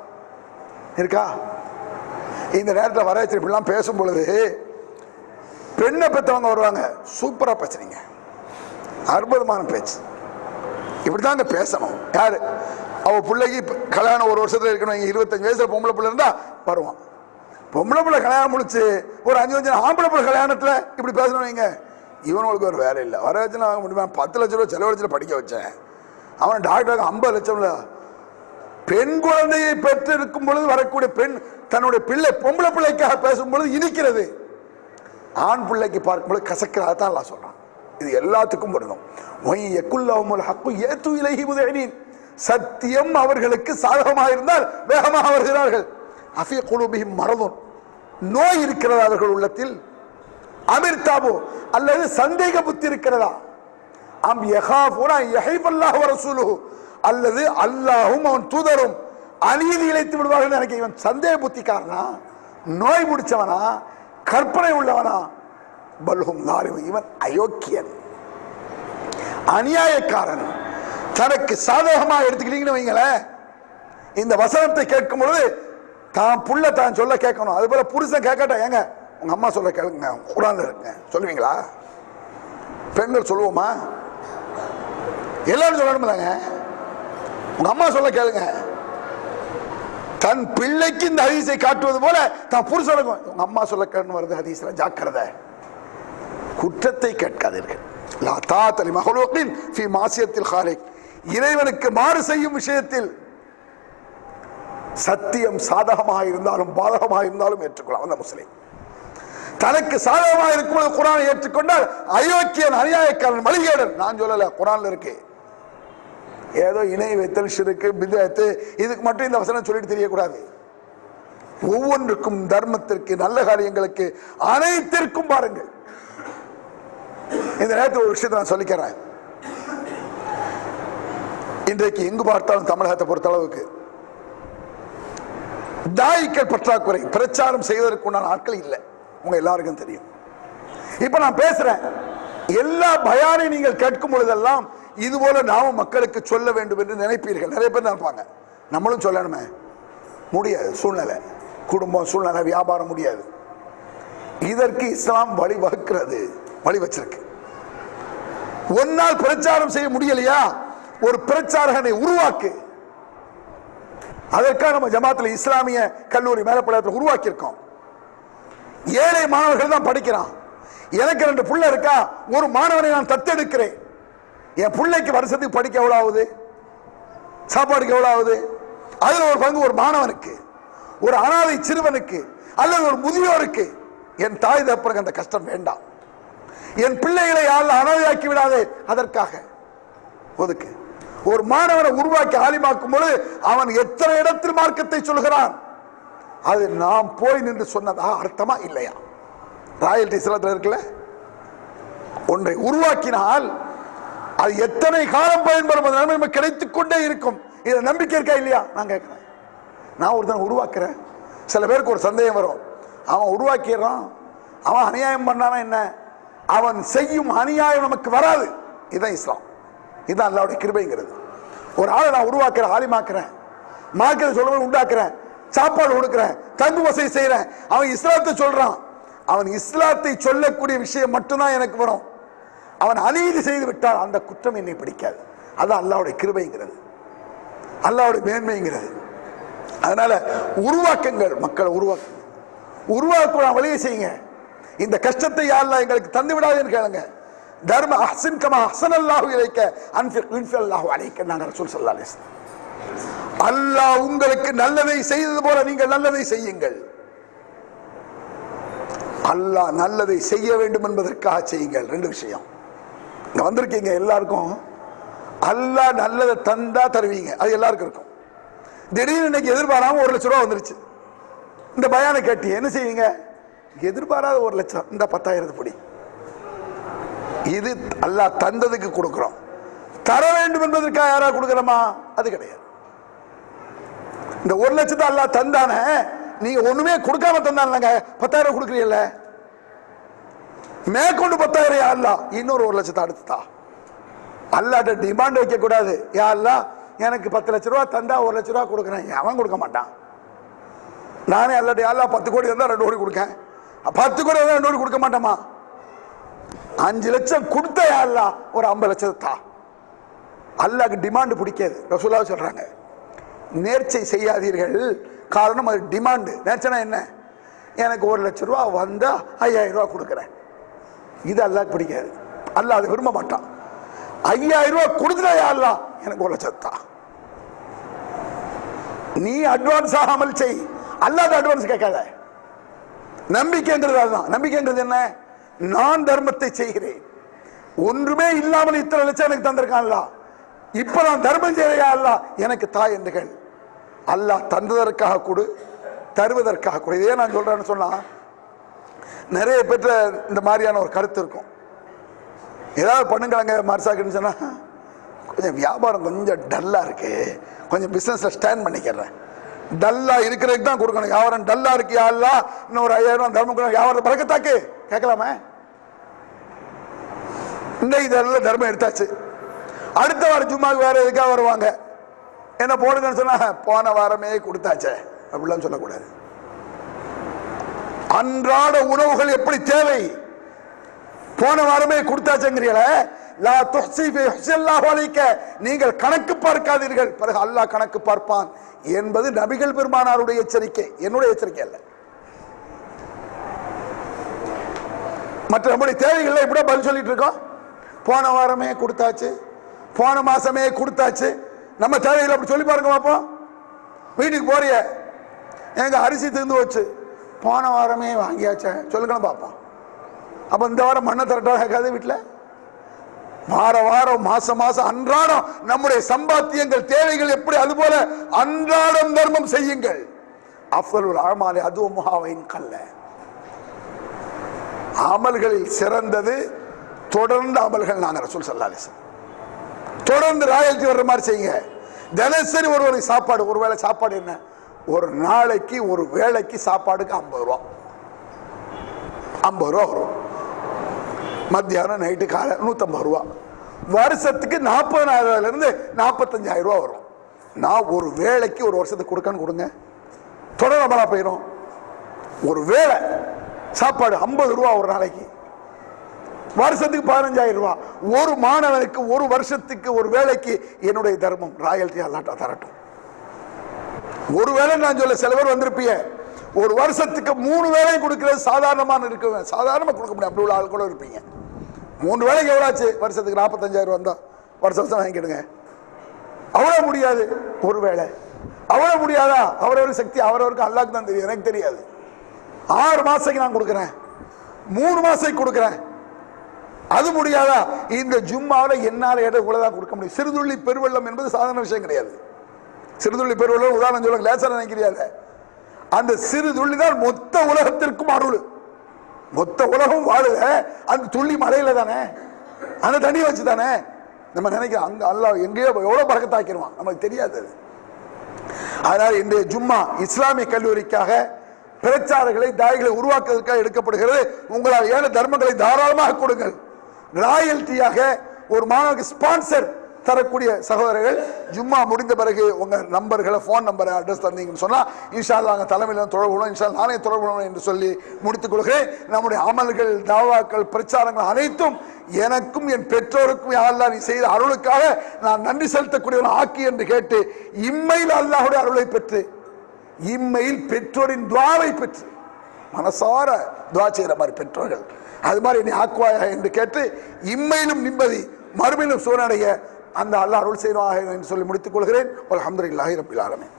இருக்கா. இந்த நேரத்தில் வரவேற்று இப்படிலாம் பேசும் பொழுது பெண்ணை பெற்றவங்க வருவாங்க, சூப்பரா பேசுறீங்க, அற்புதமான பேச்சு, இப்படிதாங்க பேசணும். யாரு அவ பிள்ளைக்கு கல்யாணம் ஒரு வருஷத்துல இருக்கணும், 25 வயசுல பொம்பளை பிள்ளை இருந்தா வருவான். பொம்பளை பிள்ளை கல்யாணம் முடிச்சு ஒரு 5 வருஷம் ஆம்பளை பிள்ளை கல்யாணத்துல இப்படி பேசணும். வைங்க, இவனுக்கு ஒரு வேலை இல்லை, வர வச்சு வாங்க முடியுமா? 10 லட்சம் ரூபாய் செலவழிச்சு படிக்க வச்சேன், அவன் டாக்டருக்கு 50 லட்சம்ல. பெண் குழந்தையை பெற்று இருக்கும் பொழுது வரக்கூடிய பெண் தன்னுடைய பிள்ளை பொம்பளை பிள்ளைக்காக பேசும் பொழுது இனிக்கிறது, ஆண் பிள்ளைக்கு பார்க்கும் பொழுது கசக்கிறதான் எல்லாம் சொல்றான். இது எல்லாத்துக்கும் பொருந்தும். சத்தியம் அவர்களுக்கு சாதகமாக இருந்தால் வேகமாக வருகிறார்கள். அஃபி குலூபிஹிம் மரதுன், நோய் இருக்கிறதா அவர்கள் உள்ளத்தில்? அமிர்தாபோ, அல்லது சந்தேக புத்தி இருக்கிறதா? அம் யகாஃபூன யஹிபல்லாஹு வ ரசூலுஹு, அல்லது அல்லாஹ்வும் அவன் தூதரும் அநீதி இழைத்து விடுவார்கள் நினைக்க. இவன் சந்தேக புத்திக்காரனா, நோய் முடிச்சவனா, கற்பனை உள்ளவனா? பல்ஹும் நாரிம், இவன் அயோக்கியன், அநியாயக்காரன். தனக்கு சாதகமாக எடுத்துக்கிட்டீங்கன்னு வைங்களேன், இந்த வசனத்தை கேட்கும் பொழுது தான் புள்ள தான் சொல்ல கேட்கணும். அது போல புருஷன் கேட்கட்டா, ஏங்க உங்க அம்மா சொல்ல கேளுங்க, குர்ஆன்ல இருக்குங்க, சொல்லுவீங்களா? பெண்கள் சொல்லுவோமா? எல்லாரும் சொல்லணும்லங்க, உங்க அம்மா சொல்ல கேளுங்க. தன் பிள்ளைக்கு இந்த ஹதீஸை காட்டுவது போல தான் புருஷனுக்கும் உங்க அம்மா சொல்ல கேட்கணும் வருது ஹதீஸ்ல, ஜாக்கிரதை. குற்றத்தை கேட்காதீர்கள். லா தாஅத லிமக்லூகின் ஃபீ மாசியத்தில் காலிக், இறைவனுக்கு மாறு செய்யும் விஷயத்தில் சத்தியம் சாதகமாக இருந்தாலும் பாதகமாக இருந்தாலும் ஏற்றுக்கொள்ளலாம். அந்த முஸ்லிம் தனக்கு சாதகமாக இருக்கும்போது குர்ஆனை ஏற்றுக்கொண்டால் அயோக்கியன், அநியாயக்காரன், மளிகையாளன். நான் சொல்லல, குர்ஆன்ல இருக்கு. ஏதோ இணை வைத்தல், ஷிர்க், பித்அத், இதுக்கு மட்டும் இந்த வசனம் சொல்லிட்டு தெரியக்கூடாது. ஒவ்வொன்றுக்கும், தர்மத்திற்கு, நல்ல காரியங்களுக்கு, அனைத்திற்கும் பாருங்கள். இந்த நேரத்தில் ஒரு விஷயத்தை நான் சொல்லிக்கிறேன். இன்றைக்கு எங்கு பார்த்தாலும் தமிழகத்தை பொறுத்த அளவுக்கு தாயிக்கள் பற்றாக்குறை, பிரச்சாரம் செய்வதற்குண்டான ஆட்கள் இல்லை. உங்க எல்லாருக்கும் தெரியும். இப்ப நான் பேசுறேன், எல்லா பயானை நீங்கள் கேட்கும் பொழுதெல்லாம் இது போல நாம மக்களுக்கு சொல்ல வேண்டும் என்று நினைப்பீர்கள். நிறைய பேர் நினைப்பாங்க, நம்மளும் சொல்லணுமே, முடியாது, சூழ்நிலை, குடும்பம், சூழ்நிலை, வியாபாரம் முடியாது. இதற்கு இஸ்லாம் வழி வகுக்கிறது, வழி வச்சிருக்கு. ஒன்னால் பிரச்சாரம் செய்ய முடியலையா, ஒரு பிரச்சாரகனை உருவாக்கு. அதற்காக நம்ம ஜமாத்தில் இஸ்லாமிய கல்லூரி மேலப்படத்தில் உருவாக்கி இருக்கோம். ஏழை மாணவர்கள் தான் படிக்கிறான். எனக்கு 2 புள்ள இருக்கா, ஒரு மாணவனை நான் தத்தெடுக்கிறேன். என் பிள்ளைக்கு வருஷத்துக்கு படிக்க எவ்வளவு ஆகுது, சாப்பாடுக்கு எவ்வளவு ஆகுது? அதுல ஒரு பங்கு ஒரு மாணவனுக்கு, ஒரு அனாதை சிறுவனுக்கு, அல்லது ஒரு முதியோருக்கு. என் தாய் தகப்பனுக்கு அந்த கஷ்டம் வேண்டாம். என் பிள்ளைகளை யாரும் அனாதையாக்கி விடாதே, அதற்காக ஒதுக்கு. ஒரு மாணவனை உருவாக்கி ஆலிமாக்கும் பொழுது அவன் எத்தனை இடத்தில் மார்க்கத்தை சொல்கிறான், அது நாம் போய் நின்று சொன்னதா அர்த்தமா இல்லையா? ராயல்டி சிலத்தில் இருக்குல்ல, ஒன்றை உருவாக்கினால் அது எத்தனை காலம் பயன்படும், அந்த நன்மை கிடைத்துக் கொண்டே இருக்கும். இதை நம்பிக்கை இருக்கா இல்லையா? நான் கேட்கிறேன். நான் ஒருத்தன் உருவாக்குறேன், சில பேருக்கு ஒரு சந்தேகம் வரும், அவன் உருவாக்கிறான், அவன் அநியாயம் பண்ணானா என்ன? அவன் செய்யும் அநியாயம் நமக்கு வராது. இதுதான் இஸ்லாம், இதுதான் அல்லாஹ்வுடைய கிருபைங்கிறது. ஒரு ஆளை நான் உருவாக்குறேன், ஆலிமாக்குறேன், மார்க்கத்தை சொல்ல உண்டாக்குறேன், சாப்பாடு கொடுக்கிறேன், தங்கு வசதி செய்யறேன், அவன் இஸ்லாத்தை சொல்றான். அவன் இஸ்லாத்தை சொல்லக்கூடிய விஷயம் மட்டும்தான் எனக்கு வரும். அவன் அநீதி செய்து விட்டால் அந்த குற்றம் என்னை பிடிக்காது. அதான் அல்லாஹ்வுடைய கிருபைங்கிறது, அல்லாஹ்வுடைய மேன்மைங்கிறது. அதனால உருவாக்குங்கள், மக்களை உருவாக்க வழியை செய்யுங்க. இந்த கஷ்டத்தை யாரெல்லாம் எங்களுக்கு தந்து விடாதுன்னு கேளுங்க. தர்ம அஹ்ஸின் கமா அஹ்ஸனல்லாஹு இலைக்க அன்ஃபிக் இன்ஃபல்லாஹு அலைக்க. நாங்க ரசூல் ஸல்லல்லாஹு அலைஹி வஸல்லம், அல்லாஹ் உங்களுக்கு நல்லதை செய்தது போல நீங்கள் நல்லதை செய்யுங்கள். அல்லாஹ் நல்லதை செய்ய வேண்டும் என்பதற்காக செய்யுங்கள். 2 விஷயம் இங்க வந்திருக்கீங்க. எல்லாருக்கும் அல்லாஹ் நல்லதை தந்தா தருவீங்க, அது எல்லாருக்கும் இருக்கும். திடீர்னு இன்னைக்கு எதிர்பாராம 1 லட்சம் ரூபாய் வந்துருச்சு. இந்த பயானை கேட்டி என்ன செய்வீங்க? எதிர்பாராத 1 லட்சம், இந்த 10,000 படி. இது அல்லாஹ் தந்ததுக்கு கொடுக்கிறோம். தர வேண்டும் என்பதற்காக யாராவது கொடுக்கிறோமா? அது கிடையாது. இந்த 1 லட்சத்தை அல்லாஹ் தந்தானே, நீங்க ஒண்ணுமே கொடுக்காம தந்தாங்க 10,000 கொடுக்குறீல்ல, மேற்கொண்டு 10,000 யா அல்லாஹ் இன்னொரு 1 லட்சத்தை அடுத்துதா. அல்லாஹ்ட்ட டிமாண்ட் வைக்க கூடாது. யா அல்லாஹ் எனக்கு 10 லட்ச ரூபா தந்தா 1 லட்ச ரூபா கொடுக்குறேன். அவன் கொடுக்க மாட்டான். நானே அல்லாஹ்ட்ட யா அல்லாஹ் 10 கோடி இருந்தா 2 கோடி கொடுக்கேன், 10 கோடி இருந்தா 2 கோடி கொடுக்க மாட்டோமா? 5 லட்சம் கொடுத்த யா அல்லாஹ் ஒரு 50 லட்சத்தை தா. அல்லாஹ்க்கு டிமாண்ட் பிடிக்காது. ரசூலுல்லாஹ் சொல்றாங்க, நேர்ச்சை செய்யாதீர்கள், காரணம் அது டிமாண்ட். நேர்ச்சனா என்ன? எனக்கு 1 லட்ச ரூபா வந்தா 5,000 ரூபா கொடுக்குறேன். இது அல்லாஹ்க்கு பிடிக்காது. அல்லாஹ் அதை விரும்ப மாட்டான். 5,000 ரூபா கொடுத்துட்டா யா அல்லாஹ் எனக்கு 1 லட்சம் தா. நீ அட்வான்ஸ் அமல் செய், அல்லாஹ் அட்வான்ஸ் கேட்காத. நம்பிக்கைங்கிறது அதுதான். நம்பிக்கைங்கிறது என்ன? நான் தர்மத்தை செய்கிறேன், ஒன்றுமே இல்லாமல் இத்தனை லட்சம் எனக்கு தந்திருக்கான் அல்லாஹ், இப்ப நான் தர்மம் செய்யா அல்லாஹ் எனக்கு தாய் என்றுகள். அல்லாஹ் தந்ததற்காக கொடு, தருவதற்காக கொடு. இதே நான் சொல்றேன்னு சொன்னா நிறைய பேற்ற இந்த மாதிரியான ஒரு கருத்து இருக்கும். ஏதாவது பண்ணுங்களாங்க மர்சாக்குன்னு சொன்னா, கொஞ்சம் வியாபாரம் கொஞ்சம் டல்லா இருக்கு, கொஞ்சம் பிசினஸ்ல ஸ்டாண்ட் பண்ணிக்கிறேன், டல்லா இருக்கிறதுக்கு தான் கொடுக்கணும். வியாபாரம் டல்லா இருக்கு யா அல்லாஹ் இன்னொரு 5,000 தர்மம் கொடுக்கணும், வியாபாரத்தை பறக்கத்தாக்கு கேட்கலாமே? இந்த இதெல்லாம் தர்மம் எடுத்தாச்சு, அடுத்த வாரம் ஜும்மாக்கு வேற எதுக்காக வருவாங்க, என்ன போடுங்கன்னு சொன்னா போன வாரமே கொடுத்தாச்சே அப்படிலாம் சொல்லக்கூடாது. அன்றாட உணவுகள் எப்படி தேவை, போன வாரமே கொடுத்தாச்சுங்கிறீங்களே, லா துஹ்ஸி ஃபி ஹுஸில்லாஹு அலைக்க, நீங்கள் கணக்கு பார்க்காதீர்கள், பிறகு அல்லாஹ் கணக்கு பார்ப்பான் என்பது நபிகள் பெருமானாருடைய எச்சரிக்கை, என்னுடைய எச்சரிக்கை அல்ல. மற்ற நம்முடைய தேவைகள் எப்படியோ பதில் சொல்லிட்டு இருக்கோம். போன வாரமே கொடுத்தாச்சு, போன மாசமே கொடுத்தாச்சு. நம்ம தேவைகளை அப்படி சொல்லி பாருங்க பார்ப்போம். வீட்டுக்கு போறிய, எங்க அரிசி தீர்ந்து வச்சு, போன வாரமே வாங்கியாச்ச சொல்லுங்கன்னு பார்ப்போம். அப்ப இந்த வாரம் மண்ணை திரட்டா கேட்காது வீட்டில். வார வாரம் மாசம் மாசம் அன்றாடம் நம்முடைய சம்பாத்தியங்கள் தேவைகள் எப்படி, அது போல அன்றாடம் தர்மம் செய்யுங்கள். அஃதலுல் அமாலி அதுவும் கல்ல, அமல்களில் சிறந்தது தொடர்ந்து அமல்கள். நாங்க ரசூல் ஸல்லல்லாஹு அலைஹி வஸல்லம் தொடர்ந்து ராயல்டி வர்ற மாதிரி செய்யுங்க. தினசரி ஒரு சாப்பாடு, ஒரு வேளை சாப்பாடு என்ன, ஒரு நாளைக்கு ஒரு வேளைக்கு சாப்பாடுக்கு 50 ரூபா, 50 ரூபா வரும். மத்தியானம் நைட்டு காலை 150 ரூபா. வருஷத்துக்கு 40,000 இருந்து 45,000 ரூபா வரும். நான் ஒரு வேளைக்கு ஒரு வருஷத்துக்கு கொடுங்க, தொடரமலா போயிடும். ஒரு வேளை சாப்பாடு 50 ரூபா ஒரு நாளைக்கு, வருஷத்துக்கு 15,000 ரூபா. ஒரு மாணவனுக்கு ஒரு வருஷத்துக்கு ஒரு வேலைக்கு என்னுடைய தர்மம் ராயல்டி அல்லாஹ் தரட்டும். ஒரு வேளை நான் சொல்ல, சில பேர் வந்திருப்பீங்க ஒரு வருஷத்துக்கு 3 வேலை கொடுக்கிறது சாதாரணமான இருக்கு, சாதாரணமா கொடுக்க முடியும், அப்படி உள்ள ஆள் கூட இருப்பீங்க. 3 வேலைக்கு எவ்வளாச்சு, வருஷத்துக்கு 45,000 வந்தா வருஷம் வாங்கிடுங்க. அவ்வளவு முடியாது, ஒரு வேளை அவ்வளவு முடியாதா? அவரவர் சக்தி அவரவருக்கு அல்லாஹ்க்கு தான் தெரியும், எனக்கு தெரியாது. 6 மாசத்துக்கு நான் கொடுக்கிறேன், 3 மாசத்துக்கு கொடுக்கிறேன், அது முடியாதா? இந்த ஜும்மாவில் என்னால இவ்வளவுதான் கொடுக்க முடியும். சிறுதுள்ளி பெருவெள்ளம் என்பது சாதாரண விஷயம் கிடையாது. சிறுதுள்ளி பெருவெள்ளம் உதாரணம் சொல்ல லேசா நினைக்கிறாங்க. அந்த சிறு துள்ளி தான் மொத்த உலகத்திற்கும் அருள். மொத்த உலகம் வாழுத அந்த துள்ளி மலையில தானே, அந்த தண்ணி வச்சு தானே. நம்ம நினைக்கிறோம் அங்க அல்லாஹ் எங்கேயோ எவ்வளவு பறக்கத்தாக்கிடுவான், நமக்கு தெரியாது. அதனால இன்றைய ஜும்மா இஸ்லாமிய கல்லூரிக்காக பிரச்சாரங்களை தாய்களை உருவாக்குவதற்காக எடுக்கப்படுகிறது. உங்களால் ஏழு தர்மங்களை தாராளமாக கொடுங்கள். ராயல்டியாக ஒரு மாணவருக்கு ஸ்பான்சர் தரக்கூடிய சகோதரர்கள் ஜும்மா முடிந்த பிறகு உங்க நம்பர்களை, போன் நம்பரை, அட்ரஸ் தந்தீங்கன்னு சொன்னா இன்ஷா அல்லாஹ் நாங்கள் தலைமையில் தொடர்பு கொள்வோம். இன்ஷா அல்லாஹ் நானே தொடர்பு கொள்வோம் என்று சொல்லி முடித்துக் கொள்கிறேன். நம்முடைய அமல்கள், தாவாக்கள், பிரச்சாரங்கள் அனைத்தும் எனக்கும் என் பெற்றோருக்கும் யா அல்லாஹ் நீ செய்த அருளுக்காக நான் நன்றி செலுத்தக்கூடியவன் ஆக்கி என்று கேட்டு, இம்மையில் அல்லாஹ்வுடைய அருளை பெற்று, இம்மையில் பெற்றோரின் துஆவை பெற்று, மனசார துஆ செய்கிற மாதிரி பெற்றோர்கள் அது மாதிரி நீ ஆக்குவாயா என்று கேட்டு, இம்மையிலும் நிம்மதி மறுமையிலும் சூரடைய அந்த அல்லாஹ் அருள் செய்வாக என்று சொல்லி முடித்துக் கொள்கிறேன். அல்ஹம்துலில்லாஹி ரப்பில் ஆலமீன்.